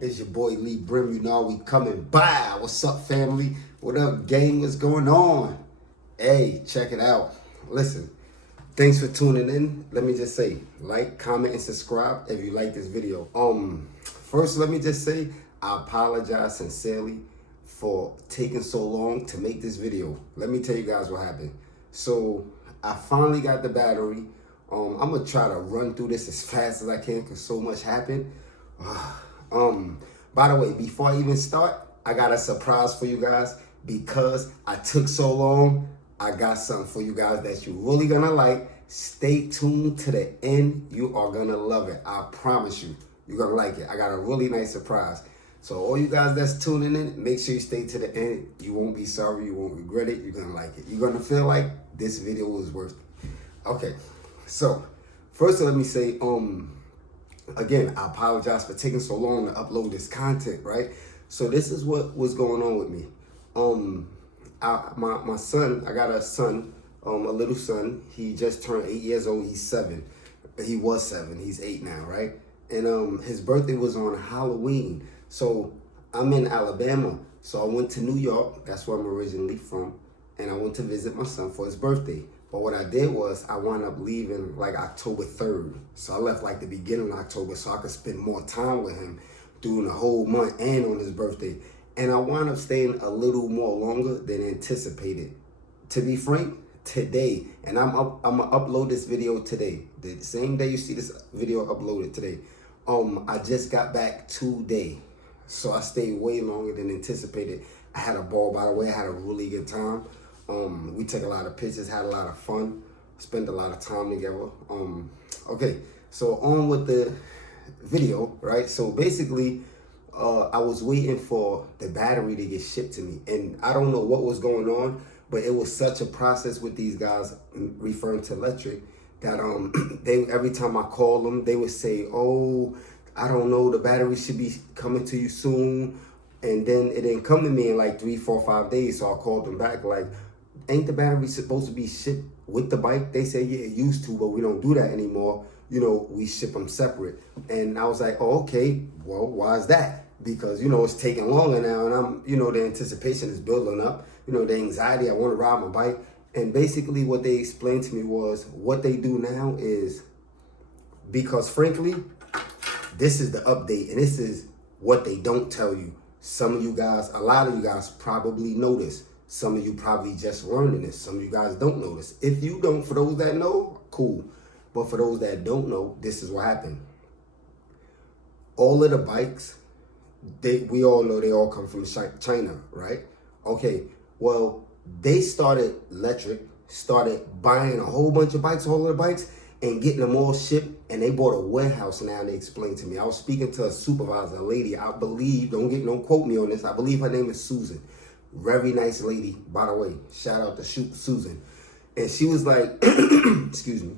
It's your boy Lee Brim. You know we coming by. What's up, family? What up, gang? What's going on? Hey, check it out. Listen, thanks for tuning in. Let me just say, like, comment, and subscribe if you like this video. First, let me just say, I apologize sincerely for taking so long to make this video. Let me tell you guys what happened. So, I finally got the battery. I'm gonna try to run through this as fast as I can because so much happened. By the way, before I even start, I got a surprise for you guys. Because I took so long, I got something for you guys that you're really gonna like. Stay tuned to the end. You are gonna love it. I promise you, you're gonna like it. I got a really nice surprise. So all you guys that's tuning in, make sure you stay to the end. You won't be sorry, you won't regret it. You're gonna like it. You're gonna feel like this video was worth it. Okay, so first let me say, again, I apologize for taking so long to upload this content, right? So this is what was going on with me. My son, I got a son, a little son. He just turned 8 years old. He's 7. He was 7. He's 8 now, right? And his birthday was on Halloween. So I'm in Alabama. So I went to New York. That's where I'm originally from. And I went to visit my son for his birthday. But what I did was I wound up leaving like October 3rd. So I left like the beginning of October so I could spend more time with him during the whole month and on his birthday. And I wound up staying a little more longer than anticipated. To be frank, today, and I'm gonna upload this video today. The same day you see this video uploaded today. I just got back today. So I stayed way longer than anticipated. I had a ball, by the way. I had a really good time. We took a lot of pictures, had a lot of fun, spent a lot of time together. Okay, so on with the video, right? So basically, I was waiting for the battery to get shipped to me, and I don't know what was going on, but it was such a process with these guys, referring to Lectric, that they, every time I called them, they would say, "Oh, I don't know, the battery should be coming to you soon," and then it didn't come to me in like 3, 4, 5 days. So I called them back like, "Ain't the battery supposed to be shipped with the bike?" They said, "Yeah, it used to, but we don't do that anymore. You know, we ship them separate." And I was like, "Oh, okay. Well, why is that?" Because, you know, it's taking longer now, and I'm, you know, the anticipation is building up. You know, the anxiety, I want to ride my bike. And basically what they explained to me was what they do now is, because frankly, this is the update, and this is what they don't tell you. Some of you guys, a lot of you guys probably know this. Some of you probably just learning this. Some of you guys don't know this. If you don't, for those that know, cool. But for those that don't know, this is what happened. All of the bikes, we all know they all come from China, right? Okay, well, Lectric started buying a whole bunch of bikes, all of the bikes, and getting them all shipped, and they bought a warehouse now, and they explained to me. I was speaking to a supervisor, a lady, I believe, don't quote me on this, I believe her name is Susan. Very nice lady, by the way. Shout out to Susan. And she was like, excuse me,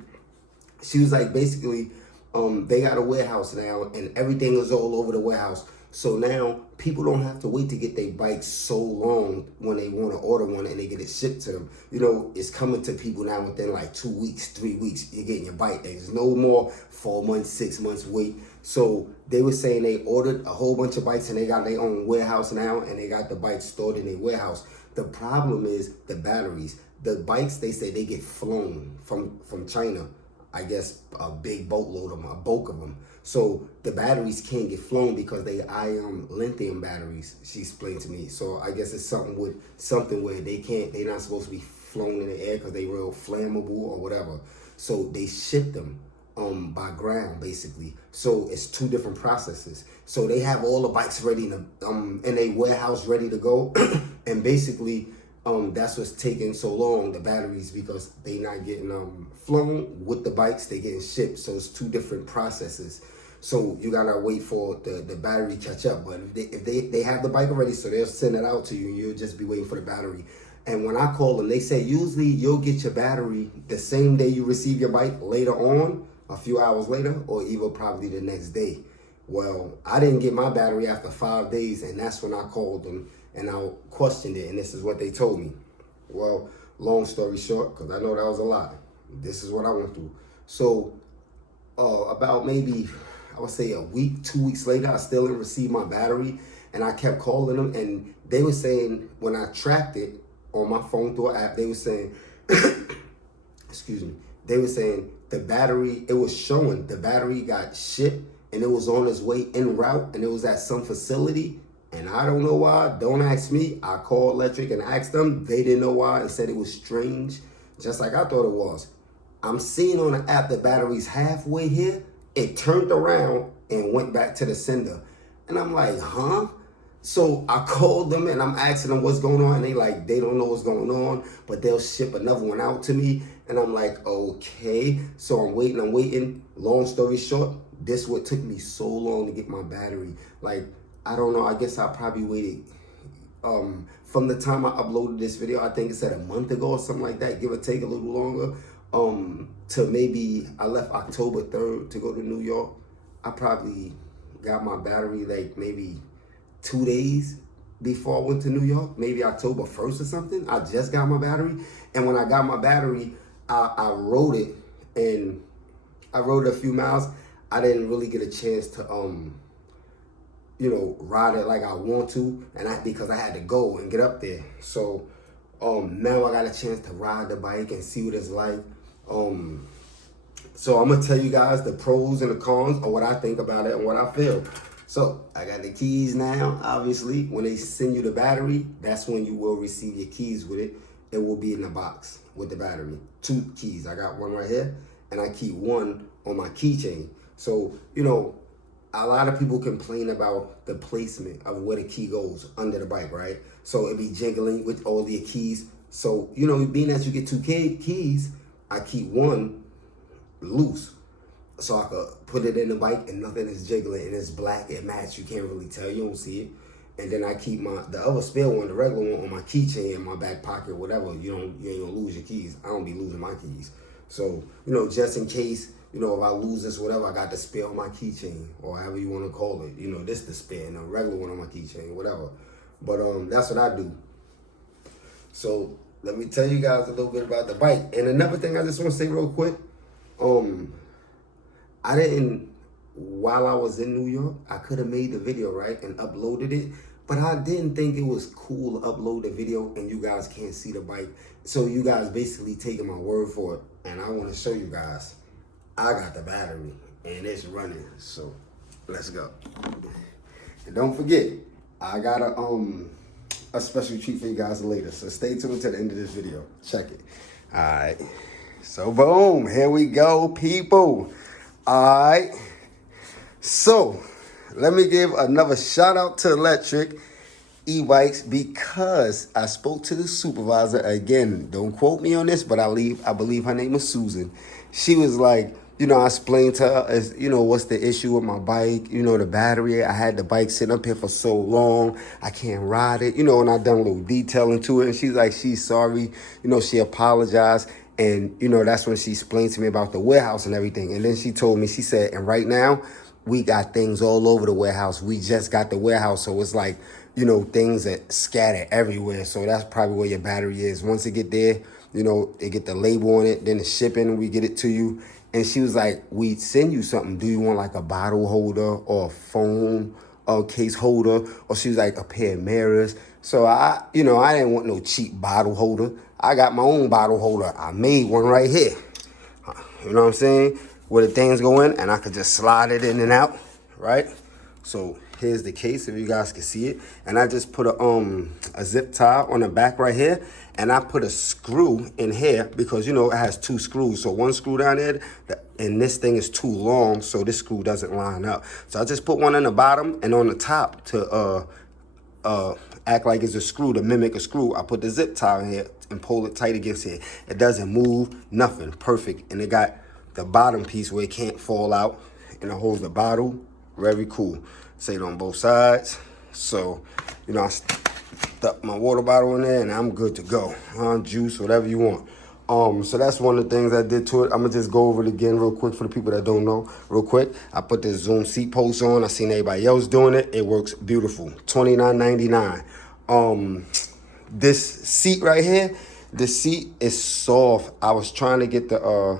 she was like, basically, they got a warehouse now, and everything is all over the warehouse. So now people don't have to wait to get their bikes so long when they want to order one and they get it shipped to them. You know, it's coming to people now within like 2 weeks, 3 weeks. You're getting your bike. There's no more 4 months, 6 months wait. So they were saying they ordered a whole bunch of bikes and they got their own warehouse now, and they got the bikes stored in their warehouse. The problem is the batteries. The bikes, they say they get flown from China. I guess a big boatload of them, a bulk of them. So the batteries can't get flown because they lithium batteries, she explained to me. So I guess it's something where they're not supposed to be flown in the air because they real flammable or whatever. So they ship them by ground, basically. So it's 2 different processes. So they have all the bikes ready in a warehouse ready to go. And basically, that's what's taking so long, the batteries, because they not getting flown with the bikes, they getting shipped. So it's 2 different processes. So you gotta wait for the battery to catch up. But if they have the bike already, so they'll send it out to you, and you'll just be waiting for the battery. And when I call them, they say usually you'll get your battery the same day you receive your bike, later on, a few hours later, or even probably the next day. Well, I didn't get my battery after 5 days, and that's when I called them and I questioned it, and this is what they told me. Well, long story short, because I know that was a lot, this is what I went through. So about maybe, I would say a week, 2 weeks later, I still didn't receive my battery. And I kept calling them, and they were saying, when I tracked it on my phone through an app, they were saying, excuse me, they were saying the battery, it was showing the battery got shipped and it was on its way en route and it was at some facility. And I don't know why, don't ask me. I called Lectric and asked them. They didn't know why and said it was strange, just like I thought it was. I'm seeing on the app the battery's halfway here. It turned around and went back to the sender. And I'm like, huh? So I called them and I'm asking them what's going on. And they don't know what's going on, but they'll ship another one out to me. And I'm like, okay. So I'm waiting. Long story short, this what took me so long to get my battery. Like, I don't know, I guess I probably waited, from the time I uploaded this video, I think it said a month ago or something like that, give or take a little longer, to maybe, I left October 3rd to go to New York. I probably got my battery like maybe 2 days before I went to New York, maybe October 1st or something. I just got my battery. And when I got my battery, I rode it, and I rode a few miles. I didn't really get a chance to, ride it like I want to, and because I had to go and get up there. So now I got a chance to ride the bike and see what it's like. So I'm gonna tell you guys the pros and the cons of what I think about it and what I feel. So I got the keys now. Obviously, when they send you the battery, that's when you will receive your keys with it. It will be in the box with the battery. 2 keys. I got one right here, and I keep one on my keychain. So, a lot of people complain about the placement of where the key goes under the bike, right? So it be jingling with all the keys. So, being that you get 2 keys, I keep one loose. So I could put it in the bike and nothing is jiggling, and it's black, it matches. You can't really tell, you don't see it. And then I keep the other spare one, the regular one, on my keychain in my back pocket, whatever. You ain't gonna lose your keys. I don't be losing my keys. So, just in case, if I lose this, whatever, I got the spare on my keychain, or however you want to call it. This the spare, and the regular one on my keychain, whatever. But that's what I do. So let me tell you guys a little bit about the bike. And another thing I just want to say real quick, I didn't, while I was in New York, I could have made the video, right, and uploaded it, but I didn't think it was cool to upload the video and you guys can't see the bike. So you guys basically taking my word for it, and I want to show you guys. I got the battery and it's running, so let's go. And don't forget, I got a special treat for you guys later, so stay tuned to the end of this video. Check it. All right, so boom, here we go, people. All right, so let me give another shout out to Lectric e-bikes, because I spoke to the supervisor again. Don't quote me on this, but I believe her name was Susan. She was like, I explained to her, as what's the issue with my bike, the battery. I had the bike sitting up here for so long, I can't ride it, and I done a little detailing to it. And she's like, she's sorry, she apologized. And, that's when she explained to me about the warehouse and everything. And then she told me, she said, and right now, we got things all over the warehouse. We just got the warehouse, so it's like, things that scatter everywhere. So that's probably where your battery is. Once it get there, they get the label on it, then the shipping, we get it to you. And she was like, we send you something. Do you want like a bottle holder or a phone case holder? Or she was like, a pair of mirrors. So I didn't want no cheap bottle holder. I got my own bottle holder. I made one right here. You know what I'm saying? Where the things go in, and I could just slide it in and out, right? So here's the case, if you guys can see it. And I just put a zip tie on the back right here, and I put a screw in here because, it has 2 screws. So one screw down there, and this thing is too long, so this screw doesn't line up. So I just put one on the bottom, and on the top to act like it's a screw, to mimic a screw. I put the zip tie in here and pull it tight against it. It doesn't move, nothing, perfect. And it got the bottom piece where it can't fall out, and it holds the bottle. Very cool. Say it on both sides. So, I stuck my water bottle in there and I'm good to go. Juice, whatever you want. So that's one of the things I did to it. I'm gonna just go over it again real quick for the people that don't know. Real quick, I put this Zoom seat post on. I seen everybody else doing it. It works beautiful. $29.99. This seat right here, the seat is soft. I was trying to get the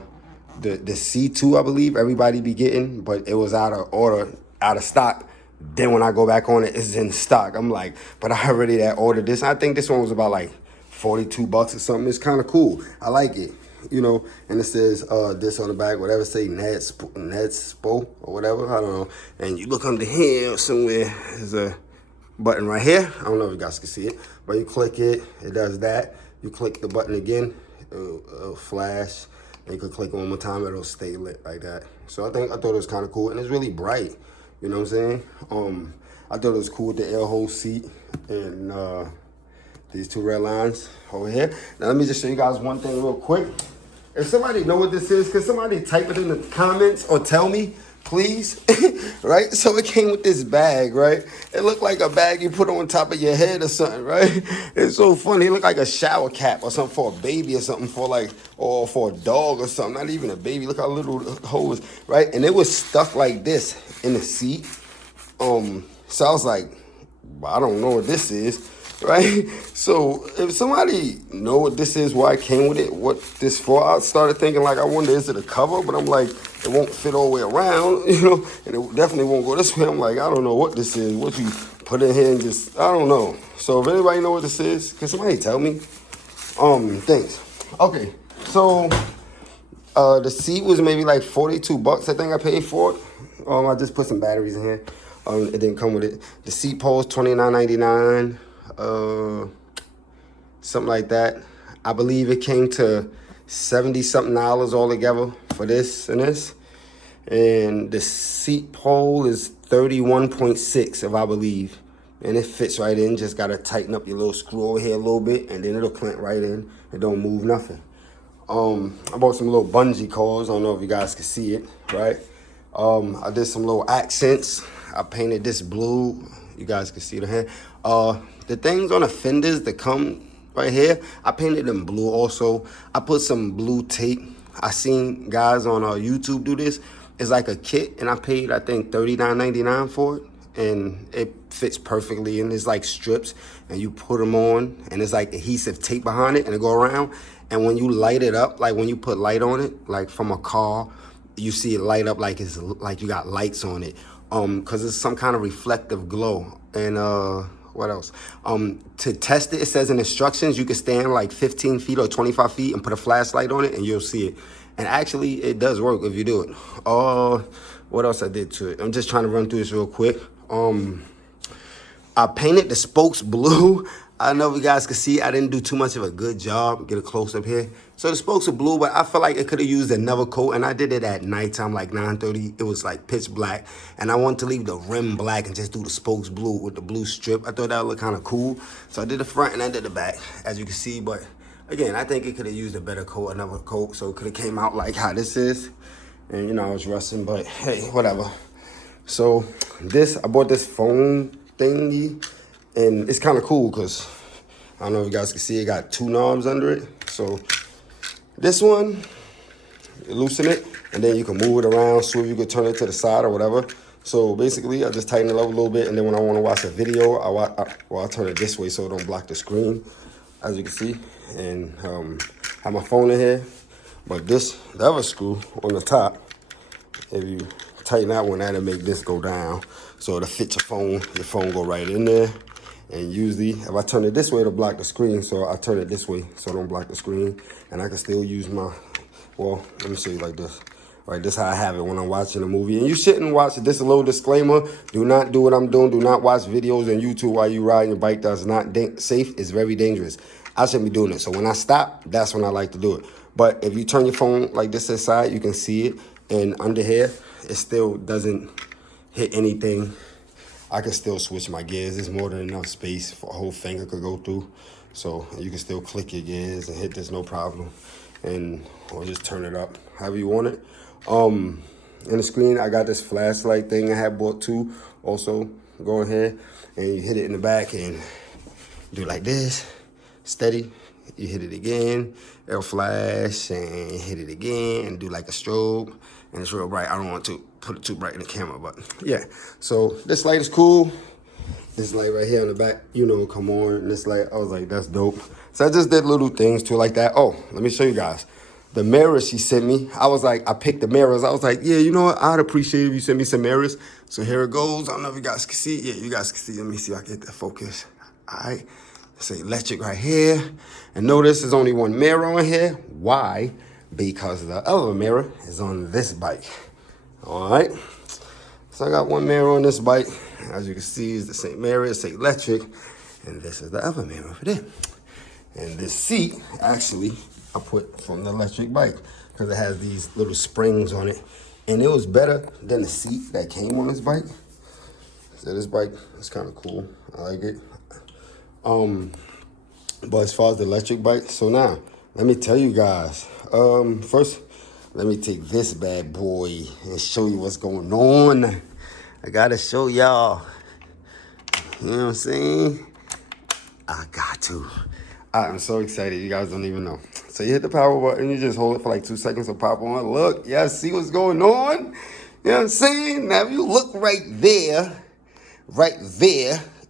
the C2, I believe everybody be getting, but it was out of order, out of stock. Then when I go back on it, it's in stock. I'm like, but I already had ordered this. I think this one was about like 42 bucks or something. It's kind of cool. I like it, you know. And it says this on the back, whatever, say Spo or whatever. I don't know. And you look under here somewhere, there's a button right here. I don't know if you guys can see it, but you click it, it does that. You click the button again, it'll flash. And you can click it one more time, it'll stay lit like that. So I thought it was kind of cool, and it's really bright. You know what I'm saying? I thought it was cool with the air hole seat and these two red lines over here. Now let me just show you guys one thing real quick. If somebody know what this is, can somebody type it in the comments or tell me, please? Right? So it came with this bag, right? It looked like a bag you put on top of your head or something, right? It's so funny. It looked like a shower cap or something for a baby or something for like, or for a dog or something. Not even a baby. Look how little the hole is, right? And it was stuck like this in the seat. So I was like, I don't know what this is, right? So if somebody know what this is, why I came with it, what this for, I started thinking like, I wonder, is it a cover? But I'm like, it won't fit all the way around, you know, and it definitely won't go this way. I'm like, I don't know what this is, what you put in here and just, I don't know. So if anybody know what this is, can somebody tell me? Thanks. Okay, so the seat was maybe like 42 bucks, I think I paid for it. I just put some batteries in here. It didn't come with it. The seat poles, $29.99, something like that. I believe it came to 70-something altogether for this and this. And the seat pole is 31.6, if I believe. And it fits right in. Just gotta tighten up your little screw over here a little bit, and then it'll clamp right in. It don't move nothing. I bought some little bungee cords. I don't know if you guys can see it, right? I did some little accents. I painted this blue. You guys can see the hand. The things on the fenders that come right here, I painted them blue also. I put some blue tape. I seen guys on YouTube do this. It's like a kit, and I paid, I think, $39.99 for it. And it fits perfectly, and it's like strips, and you put them on, and it's like adhesive tape behind it, and it go around. And when you light it up, like when you put light on it, like from a car, you see it light up like it's like you got lights on it, because it's some kind of reflective glow. And what else? To test it, it says in instructions you can stand like 15 feet or 25 feet and put a flashlight on it, and you'll see it. And actually, it does work if you do it. What else I did to it? I'm just trying to run through this real quick. I painted the spokes blue. I don't know if you guys can see, I didn't do too much of a good job. Get a close up here. So the spokes are blue, but I feel like it could have used another coat, and I did it at nighttime, like 9:30. It was like pitch black, and I wanted to leave the rim black and just do the spokes blue with the blue strip. I thought that would look kind of cool. So I did the front and I did the back, as you can see. But again, I think it could have used a better coat, another coat, so it could have came out like how this is. And you know, I was rusting, but hey, whatever. So this, I bought this phone thingy, and it's kind of cool because I don't know if you guys can see, it got two knobs under it. So this one, you loosen it, and then you can move it around, swivel, you can turn it to the side or whatever. So basically, I just tighten it up a little bit, and then when I want to watch a video, I turn it this way so it don't block the screen, as you can see. And have my phone in here. But this, the other screw on the top, if you tighten that one, that'll make this go down. So it'll fit your phone go right in there. And usually, if I turn it this way, it'll block the screen. So I turn it this way so it don't block the screen. And I can still use my, well, let me show you like this. Right, this is how I have it when I'm watching a movie. And you shouldn't watch it. This is a little disclaimer. Do not do what I'm doing. Do not watch videos on YouTube while you riding your bike. That's not safe. It's very dangerous. I shouldn't be doing it. So when I stop, that's when I like to do it. But if you turn your phone like this aside, you can see it. And under here, it still doesn't hit anything. I can still switch my gears. There's more than enough space for a whole finger could go through. So you can still click your gears and hit this, no problem. And or just turn it up however you want it. In the screen, I got this flashlight thing I had bought too. Also, go in here and you hit it in the back and do like this, steady. You hit it again, it'll flash, and hit it again and do like a strobe. And it's real bright. I don't want to put it too bright in the camera, but yeah. So this light is cool. This light right here on the back, you know, come on. And this light, I was like, that's dope. So I just did little things to it like that. Oh, let me show you guys. the mirrors she sent me. I was like, I picked the mirrors. I was like, yeah, you know what? I'd appreciate if you send me some mirrors. So here it goes. I don't know if you guys can see. Yeah, you guys can see. Let me see if I can get that focus. All right. Say Lectric right here. And notice there's only one mirror on here. Why? Because the other mirror is on this bike. All right. So I got one mirror on this bike. As you can see, it's the same mirror. It's Lectric. And this is the other mirror for there. And this seat, actually, I put from the electric bike because it has these little springs on it. And it was better than the seat that came on this bike. So this bike is kind of cool. I like it. But as far as the electric bike, so now, let me tell you guys. First, let me take this bad boy and show you what's going on. I gotta show y'all. You know what I'm saying? I got to. I'm so excited. You guys don't even know. So you hit the power button. You just hold it for like 2 seconds to pop on. Look, yeah, see what's going on? You know what I'm saying? Now, if you look right there,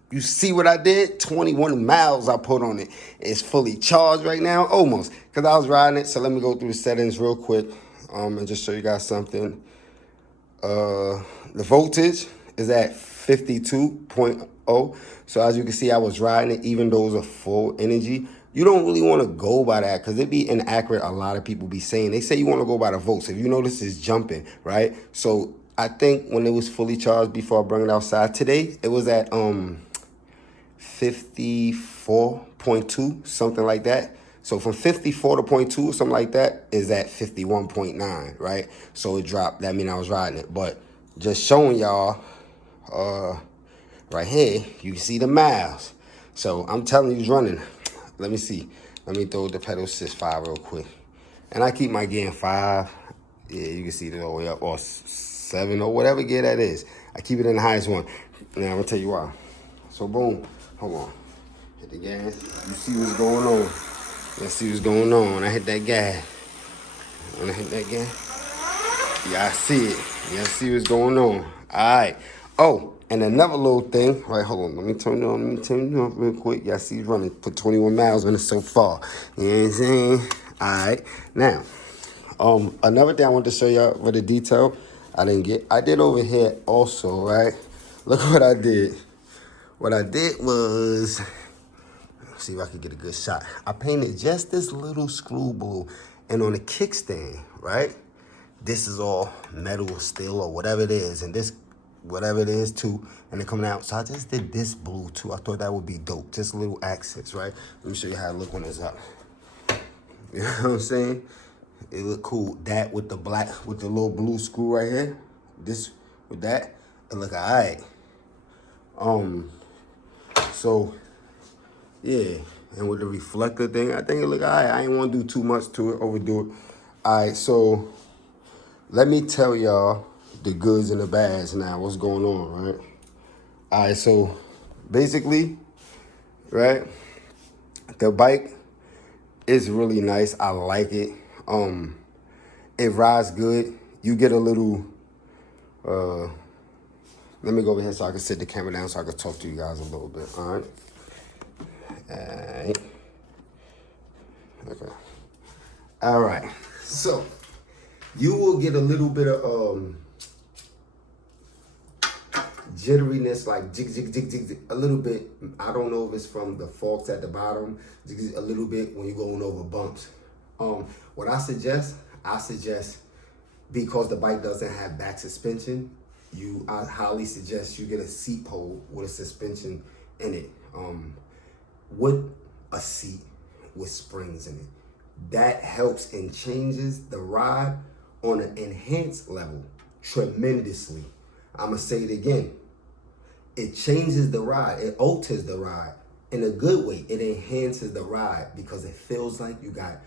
you see what I did? 21 miles I put on it. It's fully charged right now, almost, because I was riding it. So let me go through the settings real quick and just show you guys something. The voltage is at 52.0. So as you can see, I was riding it even though it was a full energy. You don't really want to go by that because it'd be inaccurate. A lot of people be saying, they say you want to go by the volts. If you notice, it's jumping, right? So I think when it was fully charged before I bring it outside today, it was at 54.2, something like that. So from 54 to 0.2, something like that, is at 51.9, right? So it dropped. That means I was riding it. But just showing y'all, right here, you can see the miles. So I'm telling you, it's running. Let me see. Let me throw the pedal assist 5 real quick. And I keep my gear in 5. Yeah, you can see it all the way up, or 7, or whatever gear that is. I keep it in the highest one. Now, I'm going to tell you why. So, boom. Hold on. Hit the gas. You see what's going on. Let's see what's going on. When I hit that gas. When I hit that gas. Yeah, I see it. Yeah, I see what's going on. All right. Oh, and another little thing. Right, hold on. Let me turn it on. Let me turn it on real quick. Yeah, I see it's running. Put 21 miles on it so far. You know what I'm saying? All right. Now, another thing I want to show y'all for the detail I didn't get. I did over here also, right? Look what I did. What I did was, let's see if I can get a good shot. I painted just this little screw blue, and on the kickstand, right? This is all metal or steel or whatever it is, and this, whatever it is too, and they're coming out. So I just did this blue too. I thought that would be dope. Just little accents, right? Let me show you how it look when it's up. You know what I'm saying? It look cool. That with the black, with the little blue screw right here. This with that, it look all right. So, yeah. And with the reflector thing, I think it look all right. I ain't want to do too much to it, overdo it. All right, so let me tell y'all the goods and the bads now. What's going on, right? All right, so basically, right, the bike is really nice. I like it. It rides good. You get a little, let me go over here so I can sit the camera down so I can talk to you guys a little bit, all right? All right. Okay. All right. So, you will get a little bit of jitteriness, like jig, jig, jig, jig, jig, a little bit. I don't know if it's from the forks at the bottom, jig, a little bit when you're going over bumps. What I suggest, because the bike doesn't have back suspension, I highly suggest you get a seat pole with a suspension in it. With a seat with springs in it. That helps and changes the ride on an enhanced level tremendously. I'm going to say it again. It changes the ride. It alters the ride in a good way. It enhances the ride because it feels like you got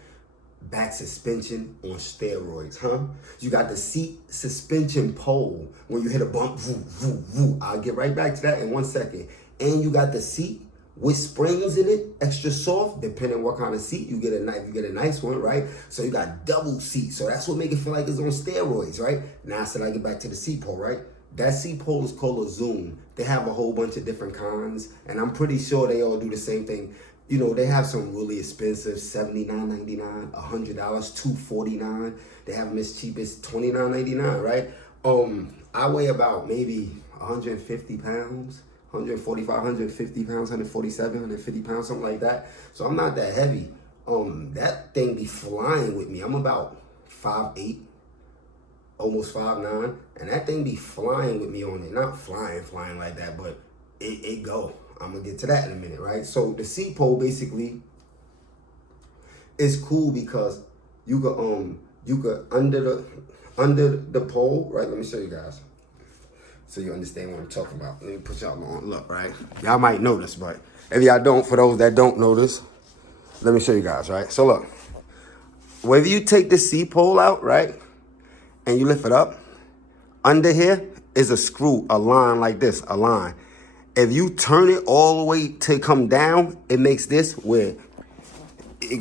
back suspension on steroids, huh? You got the seat suspension pole when you hit a bump, voo, voo, voo. I'll get right back to that in 1 second. And you got the seat with springs in it, extra soft, depending on what kind of seat you get. You get a nice one, right? So you got double seat. So that's what make it feel like it's on steroids, right? Now I said I get back to the seat pole, right? That seat pole is called a Zoom. They have a whole bunch of different kinds, and I'm pretty sure they all do the same thing. you know, they have some really expensive $79.99, $100, $249. They have them as cheap as $29.99, right? I weigh about maybe 150 pounds, 145, 150 pounds, 147, 150 pounds, something like that. So I'm not that heavy. That thing be flying with me. I'm about 5'8", almost 5'9", and that thing be flying with me on it. Not flying like that, but it go. I'm gonna get to that in a minute, right? So the seat pole basically is cool because you could under the pole, right? Let me show you guys so you understand what I'm talking about. Let me put y'all on. Look, right? Y'all might notice, but if y'all don't, for those that don't notice, let me show you guys, right? So look, whether you take the seat pole out, right, and you lift it up, under here is a screw, a line like this, a line. If you turn it all the way to come down, it makes this where it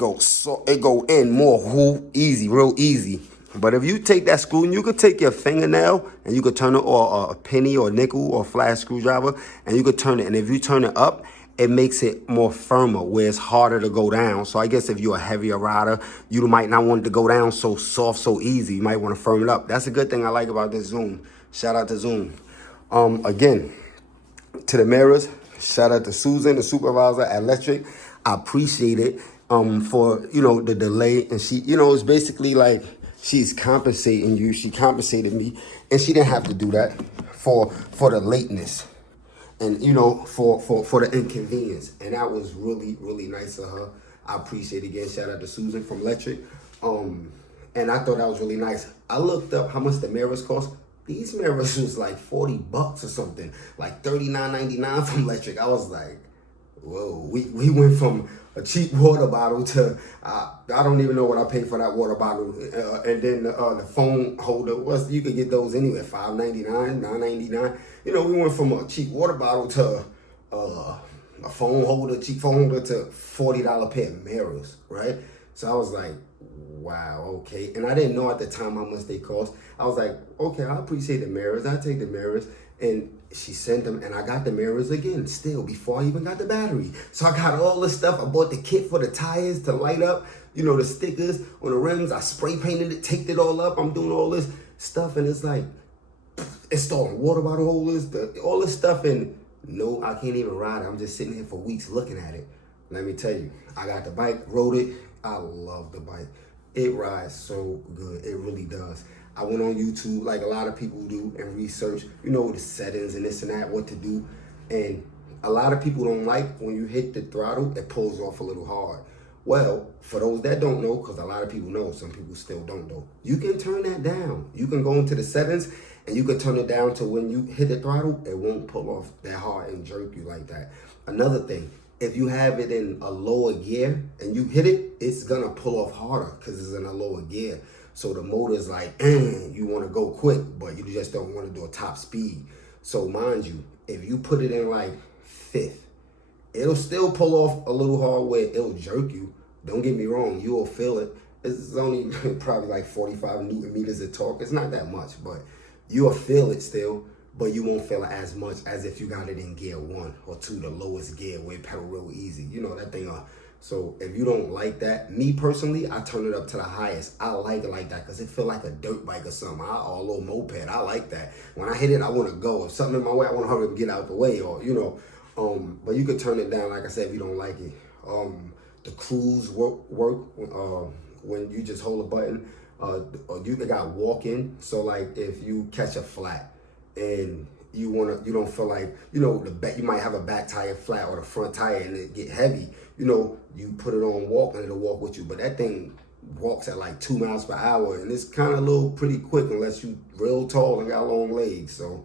go in more easy, real easy. But if you take that screw, and you could take your fingernail and you could turn it, or a penny or a nickel or a flat screwdriver, and you could turn it. And if you turn it up, it makes it more firmer, where it's harder to go down. So I guess if you're a heavier rider, you might not want it to go down so soft, so easy. You might want to firm it up. That's a good thing I like about this Zoom. Shout out to Zoom. Again, to the mirrors, shout out to Susan, the supervisor at Lectric. I appreciate it for, you know, the delay. And she, you know, it's basically like she's compensating you. She compensated me, and she didn't have to do that for the lateness. And, you know, for the inconvenience. And that was really, really nice of her. I appreciate it again. Shout out to Susan from Lectric. And I thought that was really nice. I looked up how much the mirrors cost. These mirrors was like $40 or something. Like $39.99 from Lectric. I was like, whoa. We went from a cheap water bottle to, I don't even know what I paid for that water bottle. And then the phone holder, you could get those anywhere, $5.99, $9.99. You know, we went from a cheap water bottle to a phone holder, cheap phone holder, to $40 pair of mirrors, right? So I was like, wow, okay. And I didn't know at the time how much they cost. I was like, okay, I appreciate the mirrors. I take the mirrors. And she sent them, and I got the mirrors again still before I even got the battery. So I got all this stuff. I bought the kit for the tires to light up, you know, the stickers on the rims. I spray painted it, taped it all up. I'm doing all this stuff, and it's like installing water bottle holders, all this stuff, and no, I can't even ride it. I'm just sitting here for weeks looking at it. Let me tell you, I got the bike, rode it. I love the bike. It rides so good. It really does. I went on YouTube like a lot of people do and research, you know, the settings and this and that, what to do. And a lot of people don't like when you hit the throttle, it pulls off a little hard. Well, for those that don't know, because a lot of people know, some people still don't know, you can turn that down. You can go into the settings and you can turn it down to when you hit the throttle, it won't pull off that hard and jerk you like that. Another thing, if you have it in a lower gear and you hit it, it's gonna pull off harder because it's in a lower gear. So the motor's like, you want to go quick, but you just don't want to do a top speed. So mind you, if you put it in like fifth, it'll still pull off a little hard where it'll jerk you. Don't get me wrong, you will feel it. It's only probably like 45 Newton meters of torque. It's not that much, but you'll feel it still, but you won't feel it as much as if you got it in gear 1 or 2, the lowest gear where it pedal real easy. You know, that thing. So if you don't like that, me personally, I turn it up to the highest. I like it like that because it feel like a dirt bike or something, or a little moped. I like that. When I hit it, I want to go. If something in my way, I want to hurry up and get out the way, or, you know. But you could turn it down, like I said, if you don't like it. The cruise work when you just hold a button. You got walk-in. So like if you catch a flat and you don't feel like, you know, you might have a back tire flat or the front tire and it get heavy, you know, you put it on walk and it'll walk with you. But that thing walks at like 2 miles per hour and it's kind of a little pretty quick unless you real tall and got long legs. So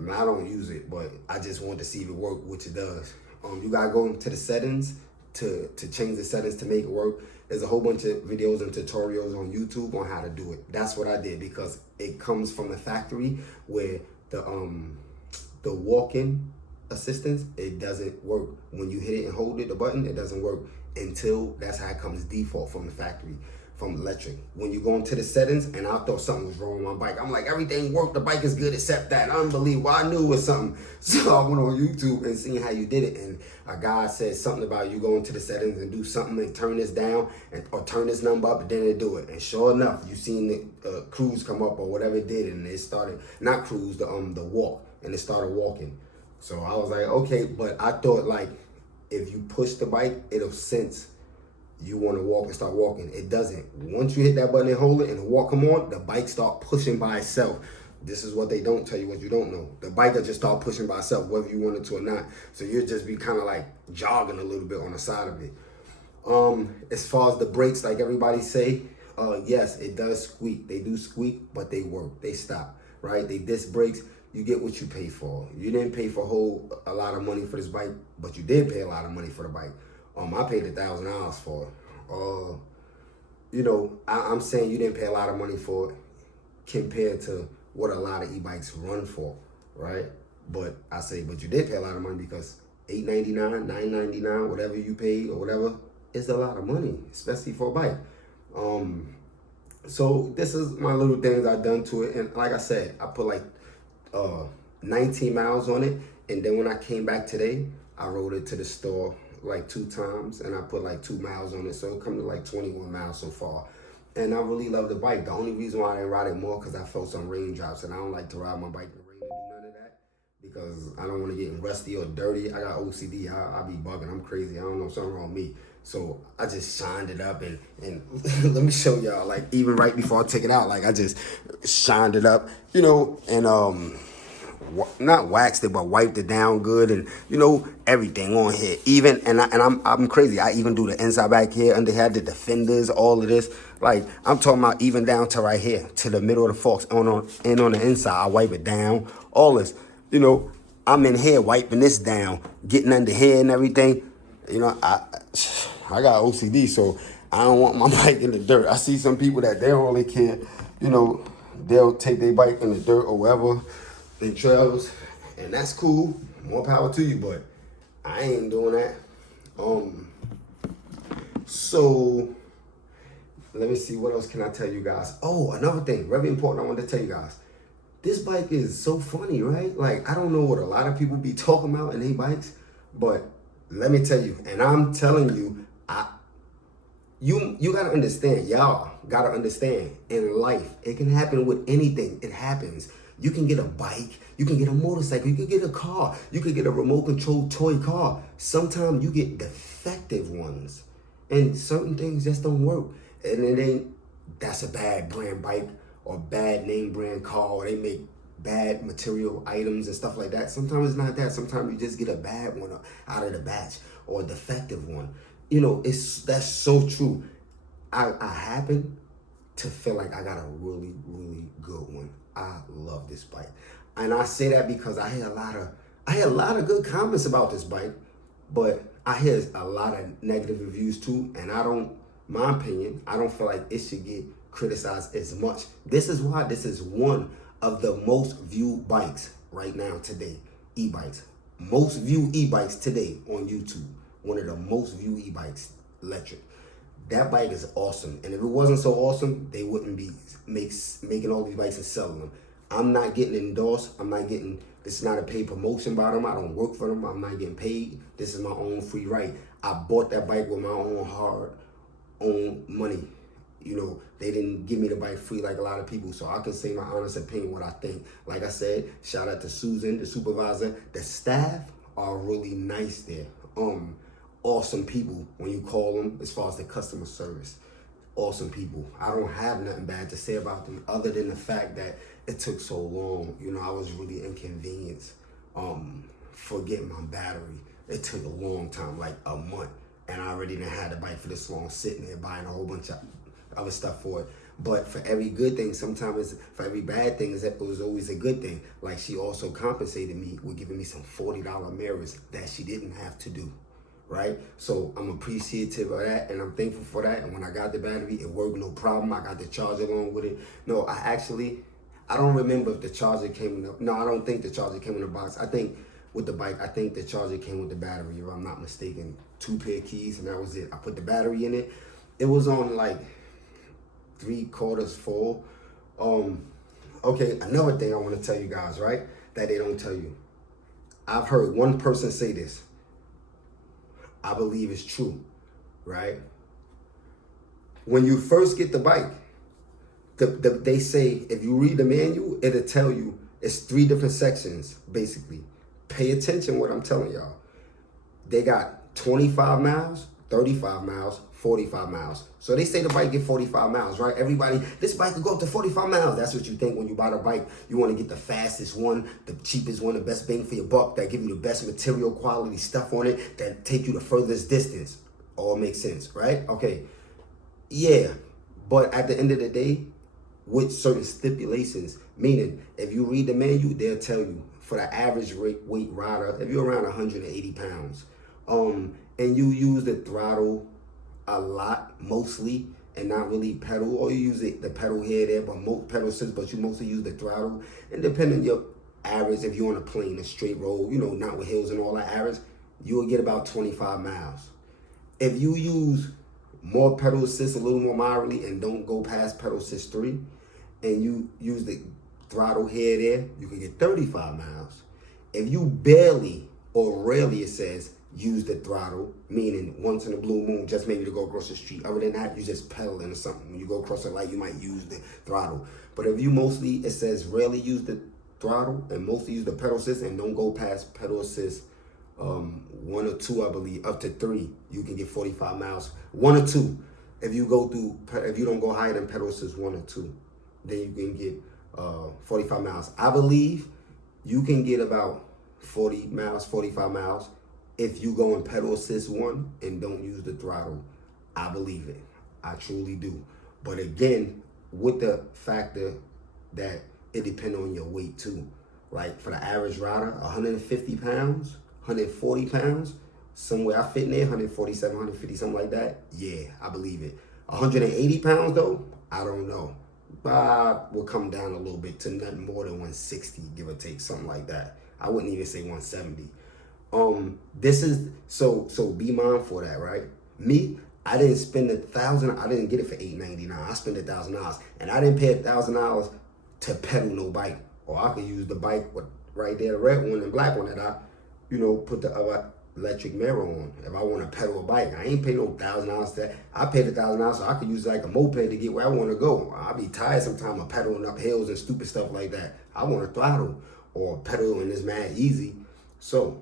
I don't use it, but I just want to see if it work, which it does. You gotta go into the settings to change the settings to make it work. There's a whole bunch of videos and tutorials on YouTube on how to do it. That's what I did because it comes from the factory where the walk-in assistance, it doesn't work. When you hit it and hold it, the button, it doesn't work until that's how it comes default from the factory. from Lectric. When you go into the settings, and I thought something was wrong with my bike. I'm like, everything worked, the bike is good except that. Unbelievable. I knew it was something. So I went on YouTube and seen how you did it, and a guy said something about you go into the settings and do something and turn this down or turn this number up, and then it do it. And sure enough, you seen the cruise come up or whatever it did, and it started, not cruise, the walk, and it started walking. So I was like, okay, but I thought like if you push the bike, it'll sense you want to walk and start walking. It doesn't. Once you hit that button and hold it and the walk come on, the bike start pushing by itself. This is what they don't tell you, what you don't know. The bike will just start pushing by itself, whether you want it to or not. So you'll just be kind of like jogging a little bit on the side of it. As far as the brakes, like everybody say, yes, it does squeak. They do squeak, but they work. They stop, right? They disc brakes. You get what you pay for. You didn't pay for a lot of money for this bike, but you did pay a lot of money for the bike. I paid $1,000 for it. You know, I'm saying you didn't pay a lot of money for it compared to what a lot of e-bikes run for, right? But I say, but you did pay a lot of money because $899, $999, whatever you paid or whatever, it's a lot of money, especially for a bike. So this is my little things I've done to it, and like I said, I put like 19 miles on it, and then when I came back today, I rode it to the store like 2 times, and I put like 2 miles on it, so it come to like 21 miles so far. And I really love the bike. The only reason why I didn't ride it more because I felt some raindrops, and I don't like to ride my bike in the rain and do none of that because I don't want to get rusty or dirty. I got OCD. I be bugging. I'm crazy. I don't know, something wrong with me. So I just shined it up, and let me show y'all, like even right before I take it out, like I just shined it up, you know, and not waxed it, but wiped it down good, and you know everything on here. Even I'm crazy. I even do the inside back here, under here, the defenders, all of this. Like I'm talking about even down to right here, to the middle of the forks, on the inside. I wipe it down, all this. You know, I'm in here wiping this down, getting under here and everything. You know, I got OCD, so I don't want my bike in the dirt. I see some people that they don't really care. You know, they'll take their bike in the dirt or wherever, in trails, and that's cool. More power to you, but I ain't doing that. So let me see, what else can I tell you guys? Oh, another thing, very important I wanted to tell you guys. This bike is so funny, right? Like, I don't know what a lot of people be talking about in their bikes, but let me tell you, and I'm telling you, you gotta understand, y'all gotta understand, in life, it can happen with anything. It happens. You can get a bike, you can get a motorcycle, you can get a car, you can get a remote control toy car. Sometimes you get defective ones, and certain things just don't work. And it ain't, that's a bad brand bike or bad name brand car, or they make bad material items and stuff like that. Sometimes it's not that. Sometimes you just get a bad one out of the batch or a defective one. You know, that's so true. I happen to feel like I got a really, really good one. I love this bike. And I say that because I had a lot of good comments about this bike, but I hear a lot of negative reviews too, and my opinion, I don't feel like it should get criticized as much. This is why this is one of the most viewed bikes right now today, e-bikes. Most viewed e-bikes today on YouTube. One of the most viewed e-bikes, Lectric. That bike is awesome. And if it wasn't so awesome, they wouldn't be making all these bikes and selling them. I'm not getting endorsed. This is not a paid promotion by them. I don't work for them. I'm not getting paid. This is my own free right. I bought that bike with my own hard-earned money. You know, they didn't give me the bike free like a lot of people, so I can say my honest opinion, what I think. Like I said, shout out to Susan, the supervisor. The staff are really nice there. Awesome people when you call them, as far as the customer service. Awesome people. I don't have nothing bad to say about them other than the fact that it took so long. You know, I was really inconvenienced for getting my battery. It took a long time, like a month, and I already didn't have the bike for this long, sitting there buying a whole bunch of other stuff for it. But for every good thing, sometimes for every bad thing, it was always a good thing. Like, she also compensated me with giving me some $40 mirrors that she didn't have to do, right? So I'm appreciative of that, and I'm thankful for that. And when I got the battery, it worked no problem. I got the charger along with it. No, I don't remember if the charger came in no, I don't think the charger came in the box. I think with the bike, I think the charger came with the battery, if I'm not mistaken. 2 pair of keys, and that was it. I put the battery in it. It was on like 3/4 full. Okay, another thing I want to tell you guys, right? That they don't tell you. I've heard one person say this. I believe it's true, right? When you first get the bike, they say if you read the manual, it'll tell you it's 3 different sections, basically. Pay attention what I'm telling y'all. They got 25 miles, 35 miles, 45 miles. So they say the bike get 45 miles, right? Everybody, this bike could go up to 45 miles. That's what you think when you buy the bike. You want to get the fastest one, the cheapest one, the best bang for your buck, that give you the best material quality stuff on it, that take you the furthest distance. All makes sense, right? Okay. Yeah. But at the end of the day, with certain stipulations, meaning if you read the manual, they'll tell you for the average weight rider, if you're around 180 pounds, and you use the throttle a lot, mostly, and not really pedal, or you use the pedal here, there, but most pedal assist, but you mostly use the throttle, and depending on your average, if you're on a plane, a straight road, you know, not with hills and all that average, you will get about 25 miles. If you use more pedal assist, a little more moderately, and don't go past pedal assist 3, and you use the throttle here, there, you can get 35 miles. If you barely or rarely, it says, use the throttle, meaning once in a blue moon, just maybe to go across the street. Other than that, you just pedaling or something. When you go across a light, you might use the throttle. But if you mostly, it says rarely use the throttle and mostly use the pedal assist and don't go past pedal assist 1 or 2, I believe, up to 3, you can get 45 miles. 1 or 2. If you don't go higher than pedal assist 1 or 2, then you can get 45 miles. I believe you can get about 40 miles, 45 miles if you go in pedal assist 1 and don't use the throttle. I believe it. I truly do. But again, with the factor that it depends on your weight too. Like for the average rider, 150 pounds, 140 pounds, somewhere I fit in there, 147, 150, something like that. Yeah, I believe it. 180 pounds though, I don't know. Will come down a little bit to nothing more than 160, give or take, something like that. I wouldn't even say 170. This is so be mindful of that, right? Me, I didn't spend $1,000. I didn't get it for $899. I spent $1,000, and I didn't pay $1,000 to pedal no bike. Or I could use the bike with right there, the red one and black one that I, put the electric mirror on. If I want to pedal a bike, I ain't pay no $1,000 to that. I paid $1,000 so I could use like a moped to get where I want to go. I'll be tired sometimes of pedaling up hills and stupid stuff like that. I want to throttle or pedal and it's mad easy. So